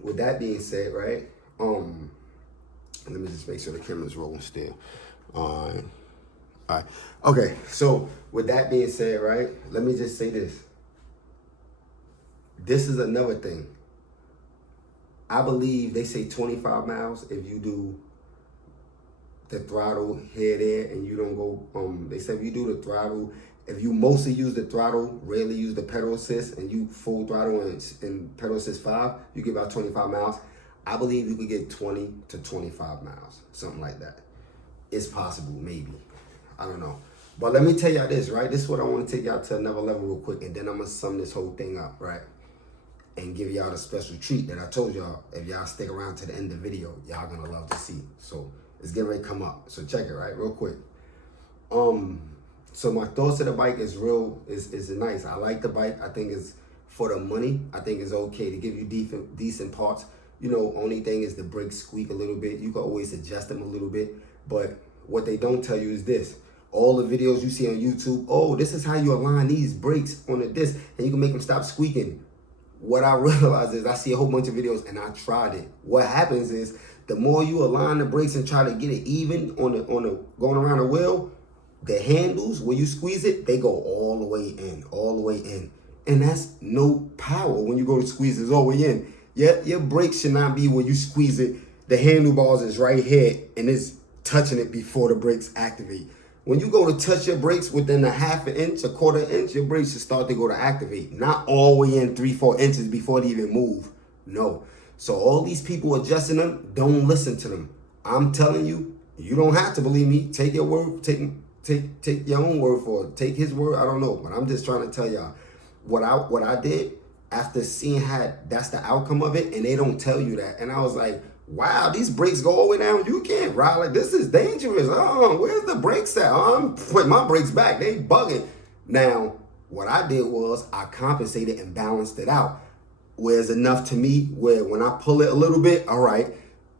with that being said, right? Let me just make sure the camera's rolling still. All right. Okay, so with that being said, right? Let me just say this. This is another thing. I believe they say 25 miles if you do the throttle here, there, and you don't go, they said if you do the throttle, if you mostly use the throttle, rarely use the pedal assist, and you full throttle and pedal assist 5, you get about 25 miles. I believe you could get 20 to 25 miles, something like that. It's possible, maybe. I don't know. But let me tell y'all this, right? This is what I want to take y'all to another level real quick, and then I'm going to sum this whole thing up, right? And give y'all the special treat that I told y'all. If y'all stick around to the end of the video, y'all going to love to see. So it's getting ready to come up. So check it, right? Real quick. So my thoughts of the bike is nice. I like the bike. I think it's for the money. I think it's okay to give you decent parts. Only thing is the brakes squeak a little bit. You can always adjust them a little bit. But what they don't tell you is this. All the videos you see on YouTube, oh, this is how you align these brakes on the disc, and you can make them stop squeaking. What I realized is I see a whole bunch of videos and I tried it. What happens is the more you align the brakes and try to get it even on the going around the wheel, the handles, where you squeeze it, they go all the way in. And that's no power when you go to squeeze it all the way in. Your brakes should not be where you squeeze it. The handlebars is right here and it's touching it before the brakes activate. When you go to touch your brakes within a half an inch, a quarter inch, your brakes should start to go to activate. Not all the way in 3-4 inches before they even move. No. So all these people adjusting them, don't listen to them. I'm telling you, you don't have to believe me. Take your word, take your own word for it. Take his word, I don't know. But I'm just trying to tell y'all what I did after seeing how that's the outcome of it, and they don't tell you that. And I was like, wow, these brakes go all the way down. You can't ride like this. Is dangerous. Where's the brakes at? I'm putting my brakes back. They bugging. Now, what I did was I compensated and balanced it out. Where's enough to me where when I pull it a little bit, all right,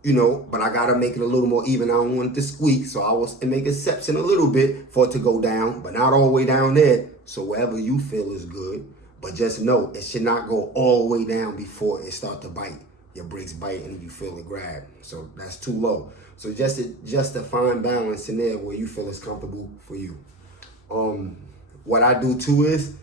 but I gotta make it a little more even. I don't want it to squeak, so I was make exception a little bit for it to go down, but not all the way down there. So wherever you feel is good, but just know it should not go all the way down before it start to bite. Your brakes bite and you feel it grab. So that's too low. So just a fine balance in there where you feel it's comfortable for you. What I do too is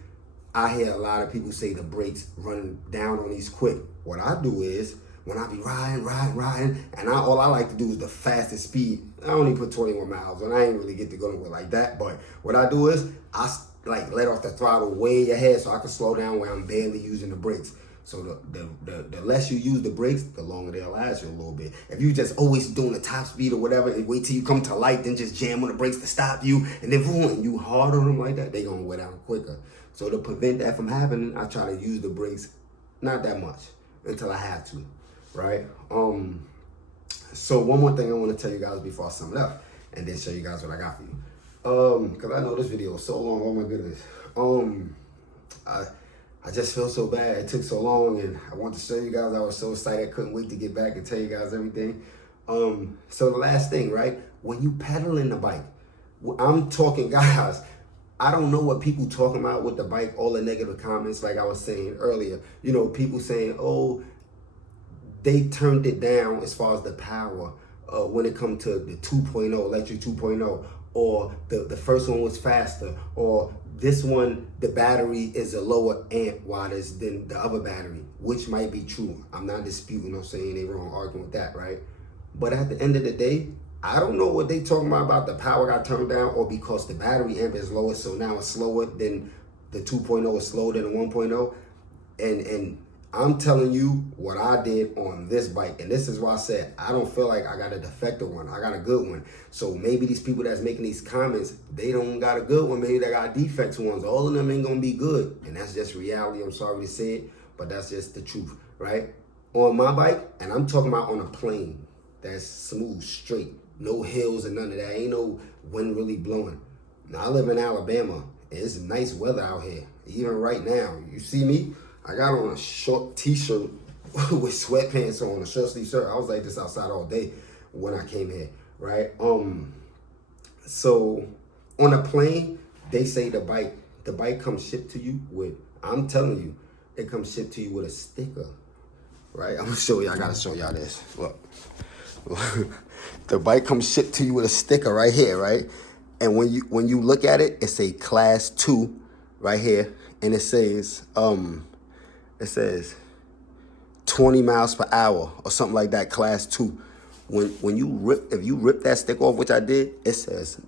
I hear a lot of people say the brakes run down on these quick. What I do is when I be riding, and all I like to do is the fastest speed. I only put 21 miles on. I ain't really get to go nowhere like that. But what I do is I like let off the throttle way ahead so I can slow down where I'm barely using the brakes. So the less you use the brakes, the longer they'll last you a little bit. If you just always doing the top speed or whatever and wait till you come to light, then just jam on the brakes to stop you, and then boom, and you hard on them like that, they gonna wear down quicker. So to prevent that from happening, I try to use the brakes not that much until I have to, right? So one more thing I want to tell you guys before I sum it up, and then show you guys what I got for you. Because I know this video is so long. Oh my goodness. I just feel so bad. It took so long, and I want to show you guys. I was so excited. I couldn't wait to get back and tell you guys everything. So the last thing, right? When you pedaling the bike, I'm talking, guys, I don't know what people talking about with the bike, all the negative comments, like I was saying earlier. People saying, oh, they turned it down as far as the power when it comes to the 2.0, Lectric 2.0, or the first one was faster, or this one, the battery is a lower amp wattage than the other battery, which might be true. I'm not disputing or saying they wrong, arguing with that, right? But at the end of the day, I don't know what they talking about the power got turned down, or because the battery amp is lower, so now it's slower than the 2.0 is slower than the 1.0. And I'm telling you what I did on this bike, and this is why I said I don't feel like I got a defective one. I got a good one. So maybe these people that's making these comments, they don't got a good one. Maybe they got defects ones. All of them ain't gonna be good, and that's just reality. I'm sorry to say it, but that's just the truth, right? On my bike, and I'm talking about on a plane that's smooth, straight, no hills and none of that. Ain't no wind really blowing. Now I live in Alabama, and it's nice weather out here. Even right now, you see me? I got on a short t-shirt with sweatpants on, a short sleeve shirt. I was like this outside all day when I came here, right? So on a plane, they say the bike comes shipped to you with, I'm telling you, it comes shipped to you with a sticker, right? I'm gonna show you, I gotta show y'all this. Look. The bike comes shipped to you with a sticker right here, right? And when you look at it, it's a class 2 right here, and it says 20 miles per hour or something like that, class 2. If you rip that sticker off, which I did, it says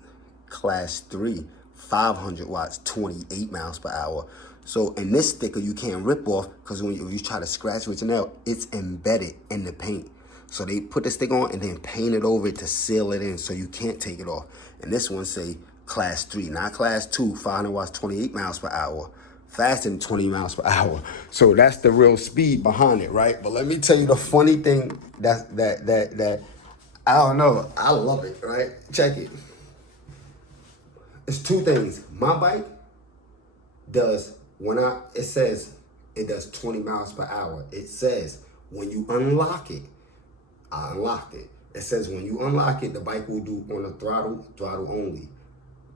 class 3, 500 watts, 28 miles per hour. So in this sticker, you can't rip off because when you try to scratch with your nail, it's embedded in the paint. So they put the sticker on and then paint it over it to seal it in so you can't take it off. And this one say class 3, not class 2, 500 watts, 28 miles per hour. Faster than 20 miles per hour. So that's the real speed behind it, right? But let me tell you the funny thing that I don't know. I love it, right? Check it. It's 2 things. My bike does, it says it does 20 miles per hour. It says when you unlock it, I unlocked it. It says when you unlock it, the bike will do on the throttle only.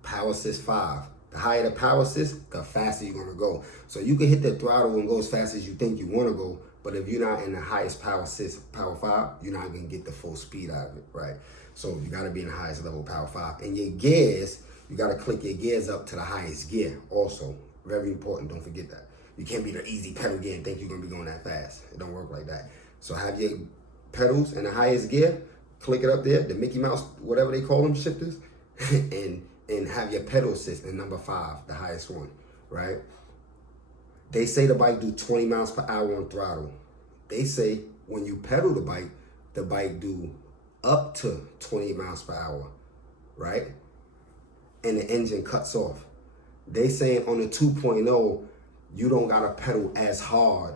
Power assist 5. The higher the power assist, the faster you're gonna go. So you can hit the throttle and go as fast as you think you wanna go, but if you're not in the highest power assist, power 5, you're not gonna get the full speed out of it, right? So you gotta be in the highest level power 5. And your gears, you gotta click your gears up to the highest gear also. Very important, don't forget that. You can't be the easy pedal gear and think you're gonna be going that fast. It don't work like that. So have your pedals in the highest gear, click it up there, the Mickey Mouse, whatever they call them, shifters, and have your pedal assist in number 5, the highest one, right? They say the bike do 20 miles per hour on throttle. They say when you pedal the bike do up to 20 miles per hour, right? And the engine cuts off. They saying on the 2.0, you don't gotta pedal as hard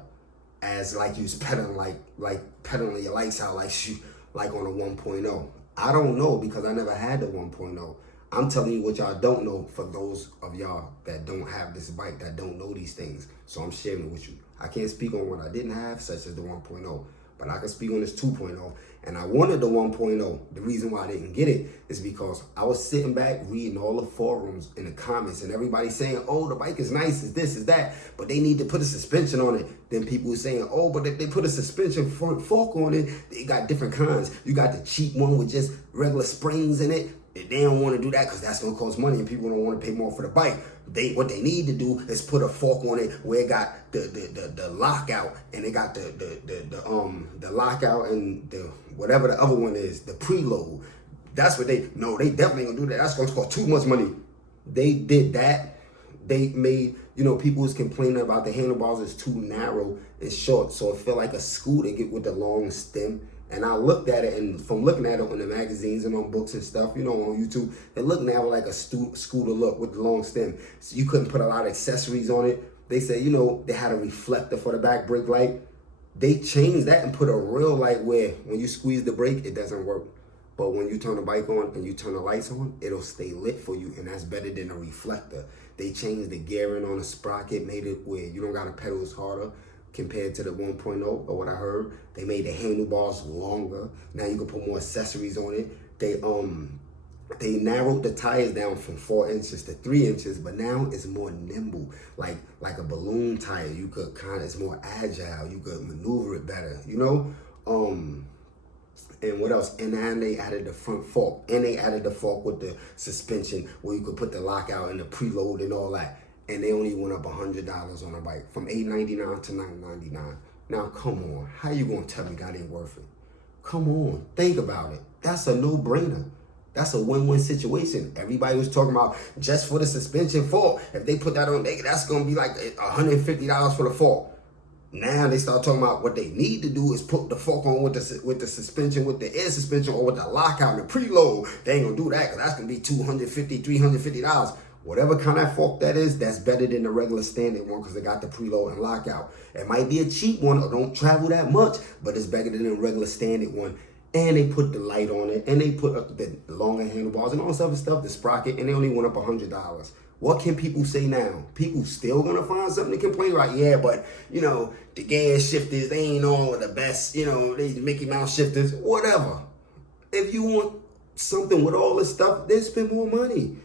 as like you was pedaling like pedaling your lights out, like shoot, like on a 1.0? I don't know because I never had the 1.0. I'm telling you what y'all don't know for those of y'all that don't have this bike, that don't know these things. So I'm sharing it with you. I can't speak on what I didn't have, such as the 1.0, but I can speak on this 2.0. And I wanted the 1.0. The reason why I didn't get it is because I was sitting back reading all the forums in the comments and everybody saying, oh, the bike is nice, is this, is that, but they need to put a suspension on it. Then people were saying, oh, but if they put a suspension front fork on it, they got different kinds. You got the cheap one with just regular springs in it. They don't want to do that because that's going to cost money and people don't want to pay more for the bike. What they need to do is put a fork on it where it got the lockout, and they got the lockout and the whatever the other one is, the preload. That's what they definitely gonna do that. That's gonna cost too much money. They did that. They made, people was complaining about the handlebars is too narrow and short, so it felt like a scooter with the long stem. And I looked at it, and from looking at it on the magazines and on books and stuff, on YouTube, it looked now like a scooter look with the long stem. So you couldn't put a lot of accessories on it. They said, they had a reflector for the back brake light. They changed that and put a real light where when you squeeze the brake, it doesn't work. But when you turn the bike on and you turn the lights on, it'll stay lit for you, and that's better than a reflector. They changed the gearing on the sprocket, made it where you don't got to pedal as harder compared to the 1.0, or what I heard. They made the handlebars longer. Now you can put more accessories on it. They narrowed the tires down from 4 inches to 3 inches, but now it's more nimble, like a balloon tire. You could it's more agile. You could maneuver it better, And what else? And then they added the front fork, and they added the fork with the suspension where you could put the lockout and the preload and all that. And they only went up $100 on a bike from $899 to $999. Now, come on. How you gonna tell me that ain't worth it? Come on, think about it. That's a no-brainer. That's a win-win situation. Everybody was talking about just for the suspension fork. If they put that on, that's gonna be like $150 for the fork. Now they start talking about what they need to do is put the fork on with the suspension, with the air suspension, or with the lockout and the preload. They ain't gonna do that because that's gonna be $250, $350. Whatever kind of fork that is, that's better than the regular standard one because it got the preload and lockout. It might be a cheap one or don't travel that much, but it's better than the regular standard one. And they put the light on it, and they put up the longer handlebars and all this other stuff, the sprocket, and they only went up $100. What can people say now? People still gonna find something to complain about? Yeah, but the gas shifters, they ain't all the best, they Mickey Mouse shifters, whatever. If you want something with all this stuff, then spend more money.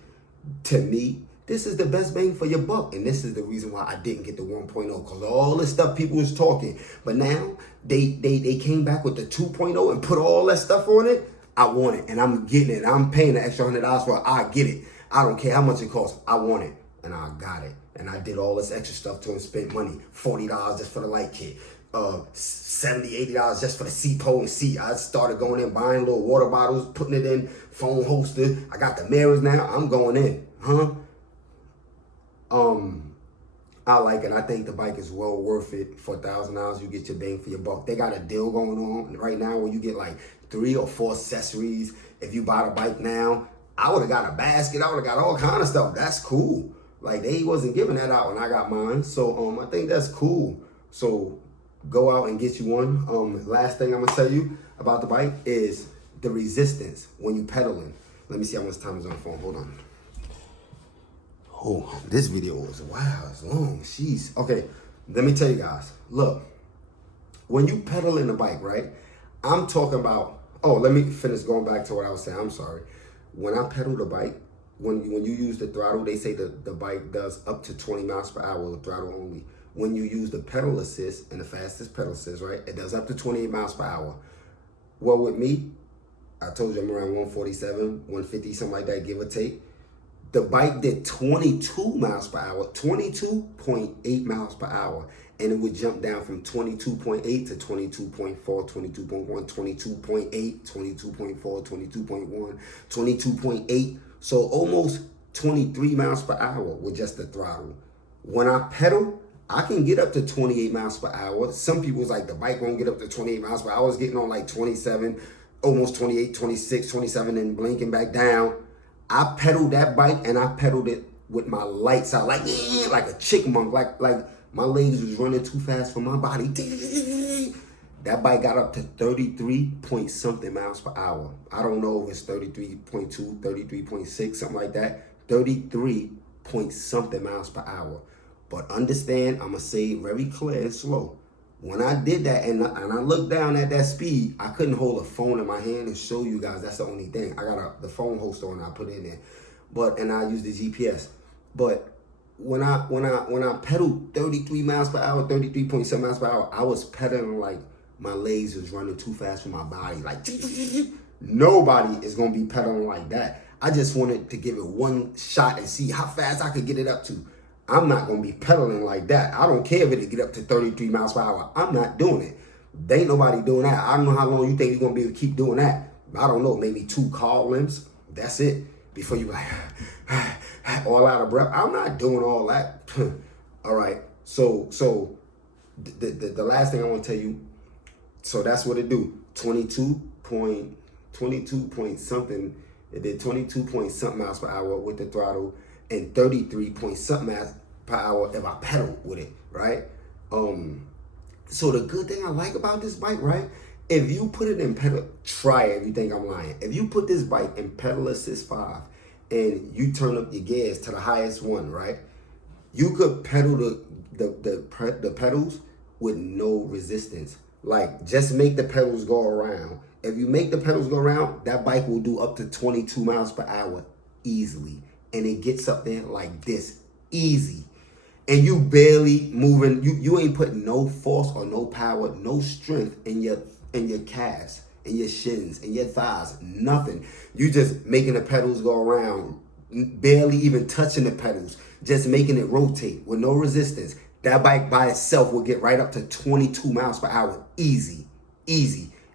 To me, this is the best bang for your buck, and this is the reason why I didn't get the 1.0, because all this stuff people was talking. But now they came back with the 2.0 and put all that stuff on it. I want it, and I'm getting it. I'm paying the extra $100 for it. I get it. I don't care how much it costs. I want it, and I got it. And I did all this extra stuff to spend money. $40 just for the light kit. $70, $80 just for the seat pole and seat. I started going in, buying little water bottles, putting it in, phone holster. I got the mirrors now. I'm going in. I like it. I think the bike is well worth it. For $1,000, you get your bang for your buck. They got a deal going on right now where you get like 3 or 4 accessories. If you buy the bike now, I would have got a basket. I would have got all kind of stuff. That's cool. Like, they wasn't giving that out when I got mine. So I think that's cool. So go out and get you one. Last thing I'm gonna tell you about the bike is the resistance when you pedaling. Let me see how much time is on the phone. Hold on. Oh, this video is it's long. Jeez. Okay, let me tell you guys. Look, when you pedaling the bike, right? I'm talking about. Oh, let me finish going back to what I was saying. I'm sorry. When I pedal the bike, when you use the throttle, they say the bike does up to 20 miles per hour with throttle only. When you use the pedal assist and the fastest pedal assist, right, it does up to 28 miles per hour. Well, with me, I told you I'm around 147, 150, something like that, give or take. The bike did 22 miles per hour, 22.8 miles per hour. And it would jump down from 22.8 to 22.4, 22.1, 22.8, 22.4, 22.1, 22.8. So almost 23 miles per hour with just the throttle. When I pedal, I can get up to 28 miles per hour. Some people's like, the bike won't get up to 28 miles per hour. I was getting on like 27, almost 28, 26, 27, and blinking back down. I pedaled that bike, and I pedaled it with my lights out, like a chipmunk, like my legs was running too fast for my body. That bike got up to 33 point something miles per hour. I don't know if it's 33.2, 33.6, something like that. 33 point something miles per hour. But understand, I'm going to say it very clear and slow. When I did that and I looked down at that speed, I couldn't hold a phone in my hand and show you guys. That's the only thing. I got the phone host on, I put it in there. And I use the GPS. But when I pedaled 33 miles per hour, 33 point something miles per hour, I was pedaling like my legs was running too fast for my body. Like, nobody is going to be pedaling like that. I just wanted to give it one shot and see how fast I could get it up to. I'm not going to be pedaling like that. I don't care if it get up to 33 miles per hour. I'm not doing it. There ain't nobody doing that. I don't know how long you think you're going to be able to keep doing that. I don't know, maybe 2 car lengths. That's it. Before you like, all out of breath. I'm not doing all that. All right. So the last thing I want to tell you, so that's what it do. 22 point something. It did 22 point something miles per hour with the throttle and 33 point something miles per hour if I pedal with it, right? So the good thing I like about this bike, right? If you put it in pedal, try it if you think I'm lying. If you put this bike in pedal assist 5 and you turn up your gears to the highest one, right? You could pedal the pedals with no resistance. Like, just make the pedals go around. If you make the pedals go around, that bike will do up to 22 miles per hour easily. And it gets up there like this, easy. And you barely moving, you ain't putting no force or no power, no strength in your calves, in your shins, in your thighs, nothing. You just making the pedals go around, barely even touching the pedals, just making it rotate with no resistance. That bike by itself will get right up to 22 miles per hour, easy.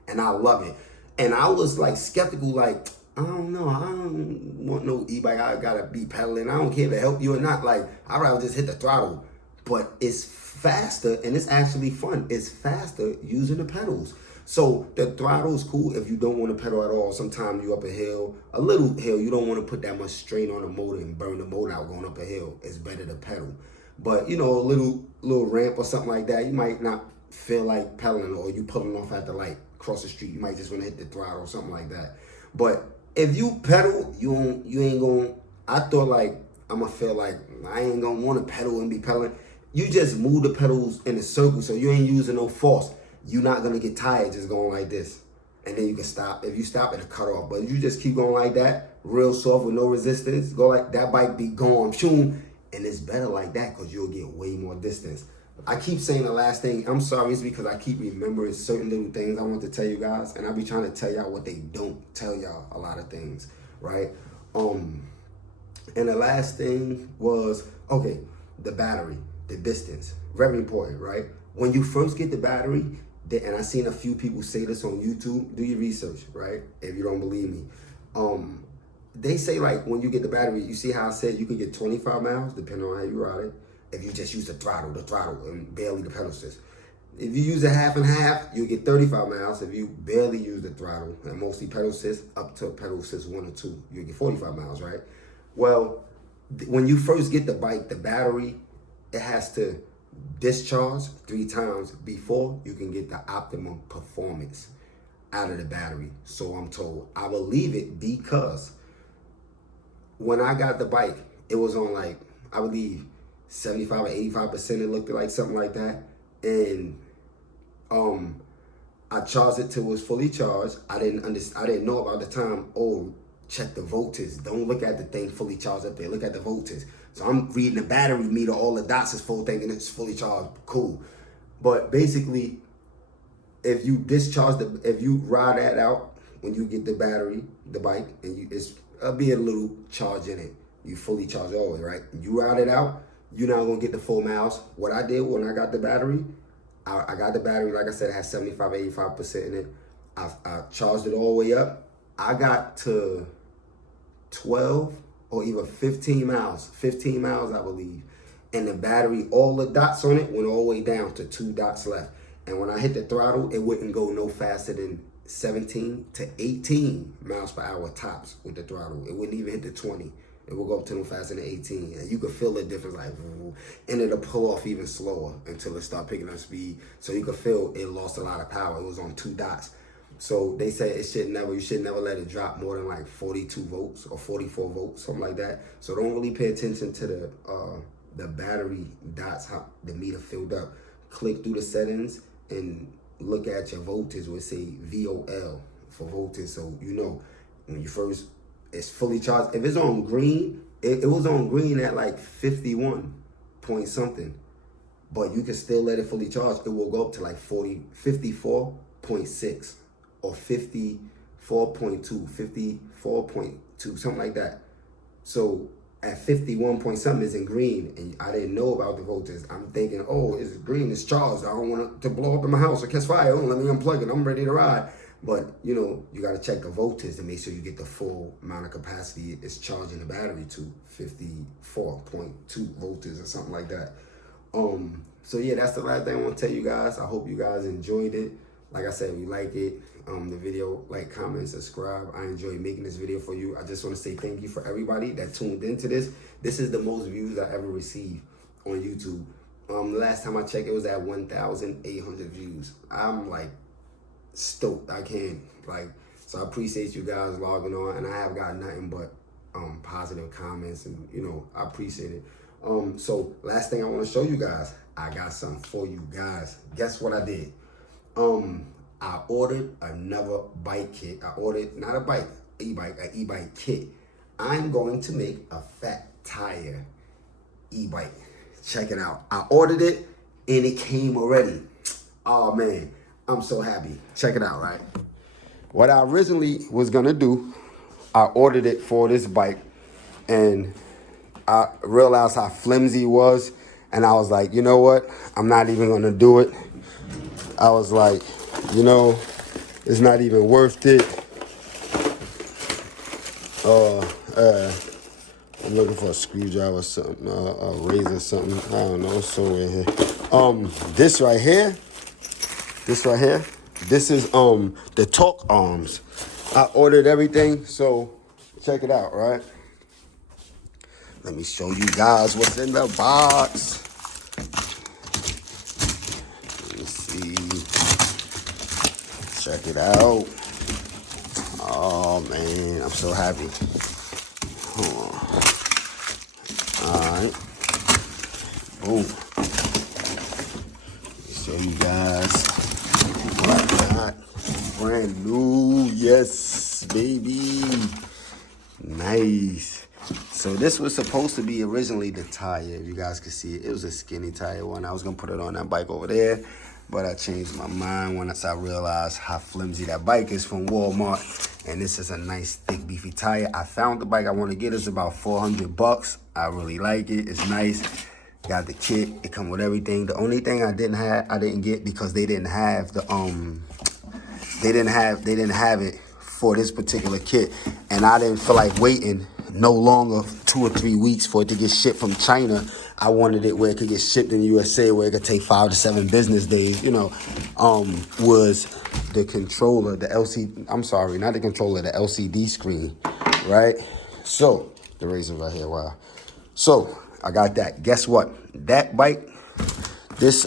And I love it. And I was like skeptical, like, I don't know, I don't want no e-bike, I gotta be pedaling. I don't care if it help you or not. Like, I'd rather just hit the throttle. But it's faster and it's actually fun. It's faster using the pedals. So the throttle is cool if you don't want to pedal at all. Sometimes you up a hill, a little hill, you don't want to put that much strain on the motor and burn the motor out going up a hill. It's better to pedal. But, you know, a little ramp or something like that, you might not feel like pedaling, or you pulling off at the light across the street. You might just want to hit the throttle or something like that. But if you pedal, you ain't going, I thought like, I'm going to feel like I ain't going to want to pedal and be pedaling. You just move the pedals in a circle, so you ain't using no force. You're not going to get tired just going like this. And then you can stop. If you stop, it'll cut off. But if you just keep going like that, real soft with no resistance, go like that, bike be gone. Shoom. And it's better like that because you'll get way more distance. I keep saying the last thing. I'm sorry, it's because I keep remembering certain little things I want to tell you guys. And I be trying to tell y'all what they don't tell y'all a lot of things, right? And the last thing was, okay, the battery, the distance. Very important, right? When you first get the battery, and I seen a few people say this on YouTube, do your research, right? If you don't believe me. They say like when you get the battery, you see how I said you can get 25 miles depending on how you ride it. If you just use the throttle and barely the pedal assist. If you use it half and half, you'll get 35 miles. If you barely use the throttle and mostly pedal assist, up to pedal assist 1 or 2, you'll get 45 miles, right? Well, when you first get the bike, the battery, it has to discharge 3 times before you can get the optimum performance out of the battery. So I'm told. I believe it because when I got the bike, it was on like, I believe 75 or 85%, it looked like something like that. And I charged it till it was fully charged. I didn't know about the time, oh, check the voltage. Don't look at the thing fully charged up there. Look at the voltage. So I'm reading the battery meter, all the dots is full, thinking it's fully charged. Cool. But basically, if you if you ride that out when you get the battery, the bike, and it'll be a little charge in it. You fully charge all the way, right? You ride it out, you're not gonna get the full miles. What I did when I got the battery, I got the battery, like I said, it has 75, 85% in it. I charged it all the way up. I got to 12 or even 15 miles, I believe. And the battery, all the dots on it went all the way down to 2 dots left. And when I hit the throttle, it wouldn't go no faster than 17 to 18 miles per hour tops with the throttle. It wouldn't even hit the 20. it will go up to no faster than 18. And you could feel the difference, like, and it'll pull off even slower until it start picking up speed. So you could feel it lost a lot of power. It was on 2 dots. So they say you should never let it drop more than like 42 volts or 44 volts, something like that. So don't really pay attention to the battery dots, how the meter filled up. Click through the settings and look at your voltage, where it say VOL for voltage. So you know when you first, it's fully charged. If it's on green, it was on green at like 51 point something, but you can still let it fully charge. It will go up to like 54.6 or 54.2, 54.2, something like that. So at 51 point something is in green, and I didn't know about the voltage. I'm thinking, oh, it's green, it's charged. I don't want it to blow up in my house or catch fire. Oh, let me unplug it. I'm ready to ride. But, you know, you got to check the voltage to make sure you get the full amount of capacity it's charging the battery to, 54.2 voltage or something like that. So yeah, that's the last thing I want to tell you guys. I hope you guys enjoyed it. Like I said, if you like it, the video, like, comment, subscribe. I enjoy making this video for you. I just want to say thank you for everybody that tuned into this. This is the most views I ever received on YouTube. Last time I checked, it was at 1,800 views. I'm like stoked. I can't, like, so I appreciate you guys logging on, and I have got nothing but positive comments, and you know, I appreciate it. So last thing I want to show you guys, I got something for you guys. Guess what I did? I ordered another bike kit. I ordered, not a bike, an e-bike kit. I'm going to make a fat tire e-bike. Check it out. I ordered it and it came already. Oh man, I'm so happy. Check it out, right? What I originally was gonna do, I ordered it for this bike, and I realized how flimsy it was, and I was like, you know what? I'm not even gonna do it. I was like, you know, it's not even worth it. I'm looking for a screwdriver or something, a razor or something. I don't know, it's somewhere here. This right here, this is the torque arms. I ordered everything, so check it out, right? Let me show you guys what's in the box. Let me see. Check it out. Oh man, I'm so happy. Hold on. Alright. Boom. Show you guys what I got. Brand new. Yes, baby. Nice. So this was supposed to be originally the tire. If you guys can see it, it was a skinny tire one. I was gonna put it on that bike over there, but I changed my mind once I realized how flimsy that bike is from Walmart. And this is a nice, thick, beefy tire. I found the bike I want to get. It's about $400. I really like it. It's nice. Got the kit. It come with everything. The only thing I didn't get because they didn't have the they didn't have it for this particular kit, and I didn't feel like waiting no longer 2 or 3 weeks for it to get shipped from China. I wanted it where it could get shipped in the USA, where it could take 5 to 7 business days, you know. Was the controller, the LCD, I'm sorry, not the controller, the LCD screen, right? So, the razor right here, wow. So, I got that. Guess what? That bike, this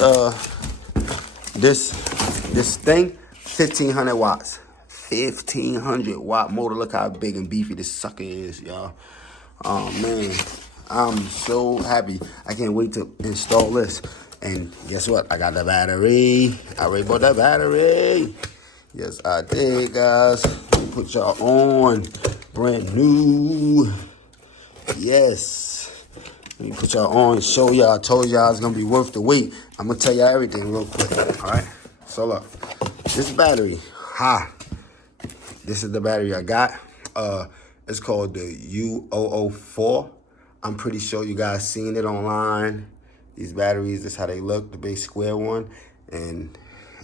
thing, 1,500 watts. 1,500 watt motor. Look how big and beefy this sucker is, y'all. Oh man, I'm so happy. I can't wait to install this. And guess what? I got the battery. I already bought that battery. Yes, I did, guys. Put y'all on. Brand new. Yes. Let me put y'all on and show y'all. I told y'all it's gonna be worth the wait. I'm gonna tell y'all everything real quick. All right. So look, this battery. This is the battery I got. It's called the U004. I'm pretty sure you guys seen it online. These batteries, this is how they look, the big square one. And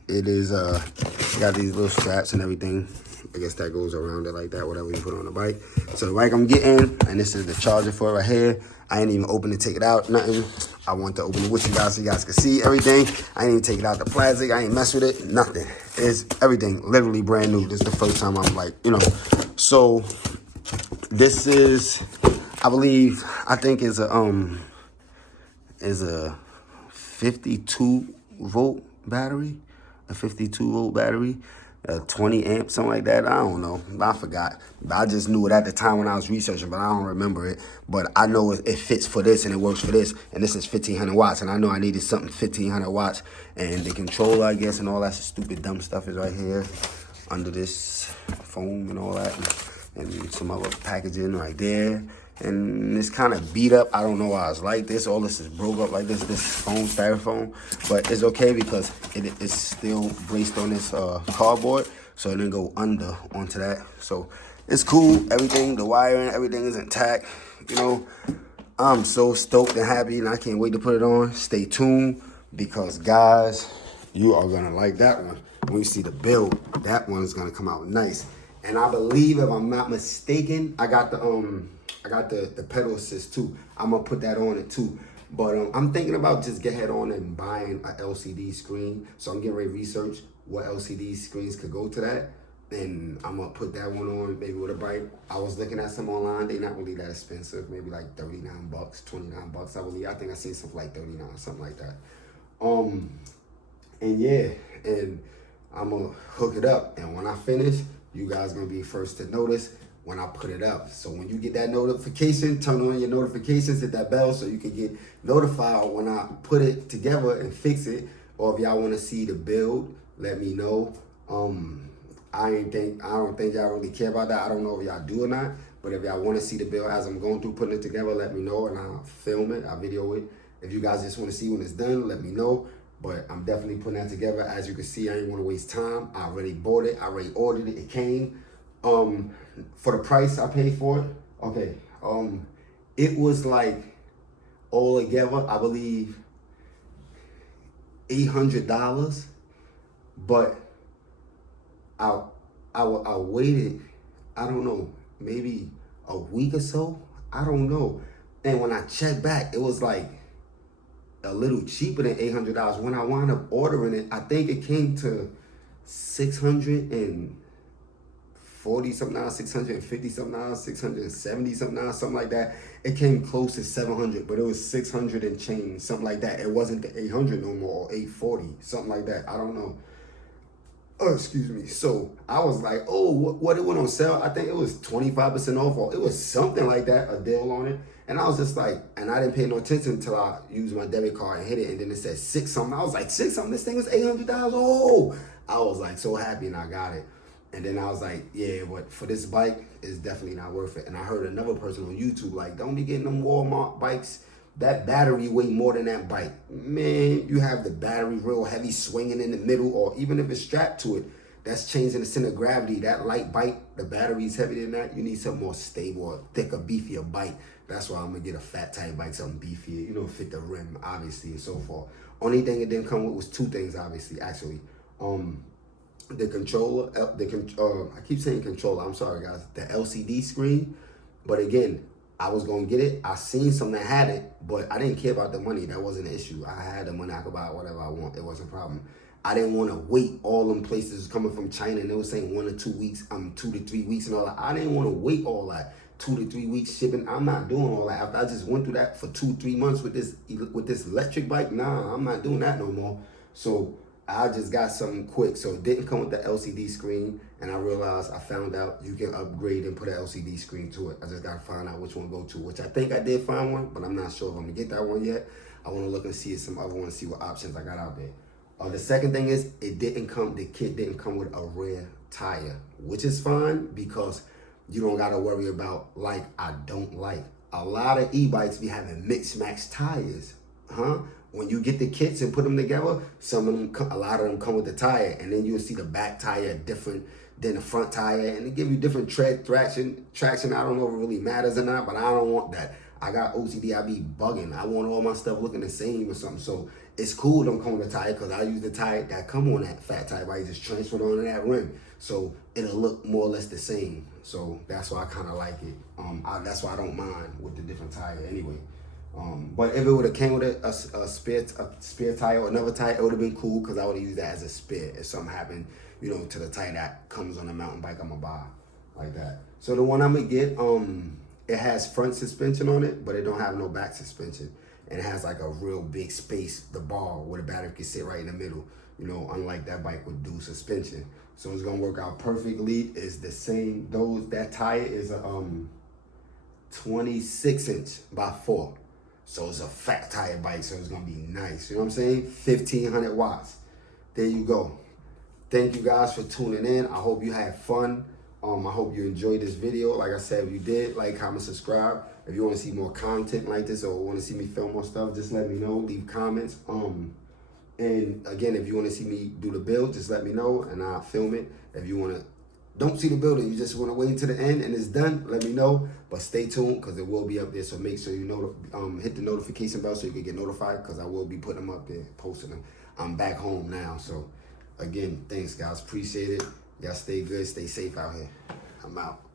it is, got these little straps and everything. I guess that goes around it like that, whatever you put on the bike. So the bike I'm getting, and this is the charger for it right here. I ain't even open it, take it out, nothing. I want to open it with you guys so you guys can see everything. I ain't even take it out the plastic. I ain't mess with it, nothing. It's everything literally brand new. This is the first time I'm like, you know. So this is I think is a 52-volt battery, a 52-volt battery, 20 amp, something like that. I don't know. I forgot. I just knew it at the time when I was researching, but I don't remember it. But I know it fits for this and it works for this. And this is 1500 watts. And I know I needed something 1500 watts. And the controller, I guess, and all that stupid dumb stuff is right here under this foam and all that. And some other packaging right there. And it's kind of beat up. I don't know why it's like this. All this is broke up like this. This foam, styrofoam. But it's okay because it's still braced on this cardboard. So it didn't go onto that. So it's cool. Everything, the wiring, everything is intact. You know, I'm so stoked and happy and I can't wait to put it on. Stay tuned because, guys, you are going to like that one. When you see the build, that one is going to come out nice. And I believe, if I'm not mistaken, I got the pedal assist too. I'm gonna put that on it too. But I'm thinking about just get head on and buying a LCD screen. So I'm getting ready to research what LCD screens could go to that. And I'm gonna put that one on maybe with a bike. I was looking at some online. They're not really that expensive. Maybe like 39 bucks, 29 bucks. I think I seen something like 39, something like that. And yeah, and I'm gonna hook it up. And when I finish, you guys gonna be first to notice when I put it up. So when you get that notification, turn on your notifications, hit that bell so you can get notified when I put it together and fix it. Or if y'all want to see the build, let me know. I don't think y'all really care about that. I don't know if y'all do or not. But if y'all want to see the build as I'm going through putting it together, let me know and I'll film it, I'll video it. If you guys just want to see when it's done, let me know. But I'm definitely putting that together. As you can see, I didn't want to waste time. I already bought it. I already ordered it. It came. For the price I paid for it, okay. It was like all together, I believe, $800. But I waited, I don't know, maybe a week or so. I don't know. And when I checked back, it was like a little cheaper than $800. When I wound up ordering it, I think it came to $640 something now, $650 something now, $670 something now, something like that. It came close to $700, but it was $600 and change, something like that. It wasn't the $800 no more, or $840, something like that. I don't know. Oh, excuse me. So I was like, oh, what it went on sale? I think it was 25% off, or it was something like that, a deal on it. And I was just like, and I didn't pay no attention until I used my debit card and hit it, and then it said $6 something. I was like, $6 something? This thing was $800. Oh, I was like so happy, and I got it. And then I was like, yeah, but for this bike, it's definitely not worth it. And I heard another person on YouTube like, don't be getting them Walmart bikes. That battery weigh more than that bike. Man, you have the battery real heavy swinging in the middle, or even if it's strapped to it, that's changing the center of gravity. That light bike, the battery's heavier than that. You need something more stable, thicker, beefier bike. That's why I'm gonna get a fat type bike, something beefier, you know, fit the rim, obviously, and so forth. Only thing it didn't come with was two things, obviously, actually. The controller, I keep saying controller, I'm sorry guys, the LCD screen. But again, I was gonna get it. I seen some that had it, but I didn't care about the money. That wasn't an issue. I had the money, I could buy whatever I want. It wasn't a problem. I didn't want to wait. All them places coming from China, and they were saying 1 or 2 weeks, 2 to 3 weeks and all that. I didn't want to wait all that 2 to 3 weeks shipping. I'm not doing all that. After I just went through that for 2-3 months with this electric bike, nah, I'm not doing that no more. So I just got something quick. So it didn't come with the LCD screen, and I found out you can upgrade and put an LCD screen to it. I just gotta find out which one to go to, which I think I did find one, but I'm not sure if I'm gonna get that one yet. I wanna look and see some other ones, see what options I got out there. The second thing is, the kit didn't come with a rear tire, which is fine because you don't gotta worry about like I don't like. A lot of e-bikes be having mixed match tires, huh? When you get the kits and put them together, a lot of them come with the tire, and then you'll see the back tire different than the front tire, and they give you different traction. I don't know if it really matters or not, but I don't want that. I got OCD, I be bugging. I want all my stuff looking the same or something. So it's cool don't come with a tire, because I use the tire that come on that fat tire, but I just transfer it onto that rim. So it'll look more or less the same. So that's why I kind of like it. That's why I don't mind with the different tire anyway. But if it would have came with a spare tire or another tire, it would have been cool, because I would have used that as a spare if something happened, you know, to the tire that comes on a mountain bike I'm gonna buy like that. So the one I'm gonna get, it has front suspension on it, but it don't have no back suspension. And it has like a real big space, the bar where the battery can sit right in the middle. You know, unlike that bike with dual suspension. So it's gonna work out perfectly. It's the same, that tire is a 26" by 4. So it's a fat tire bike, so it's gonna be nice. You know what I'm saying? 1500 watts. There you go. Thank you guys for tuning in. I hope you had fun. I hope you enjoyed this video. Like I said, if you did, like, comment, subscribe. If you want to see more content like this or want to see me film more stuff, just let me know. Leave comments. And again, if you want to see me do the build, just let me know and I'll film it. If you want to don't see the build and you just want to wait until the end and it's done, let me know. But stay tuned because it will be up there. So make sure you hit the notification bell so you can get notified because I will be putting them up there, posting them. I'm back home now. So again, thanks guys. Appreciate it. Y'all stay good, stay safe out here. I'm out.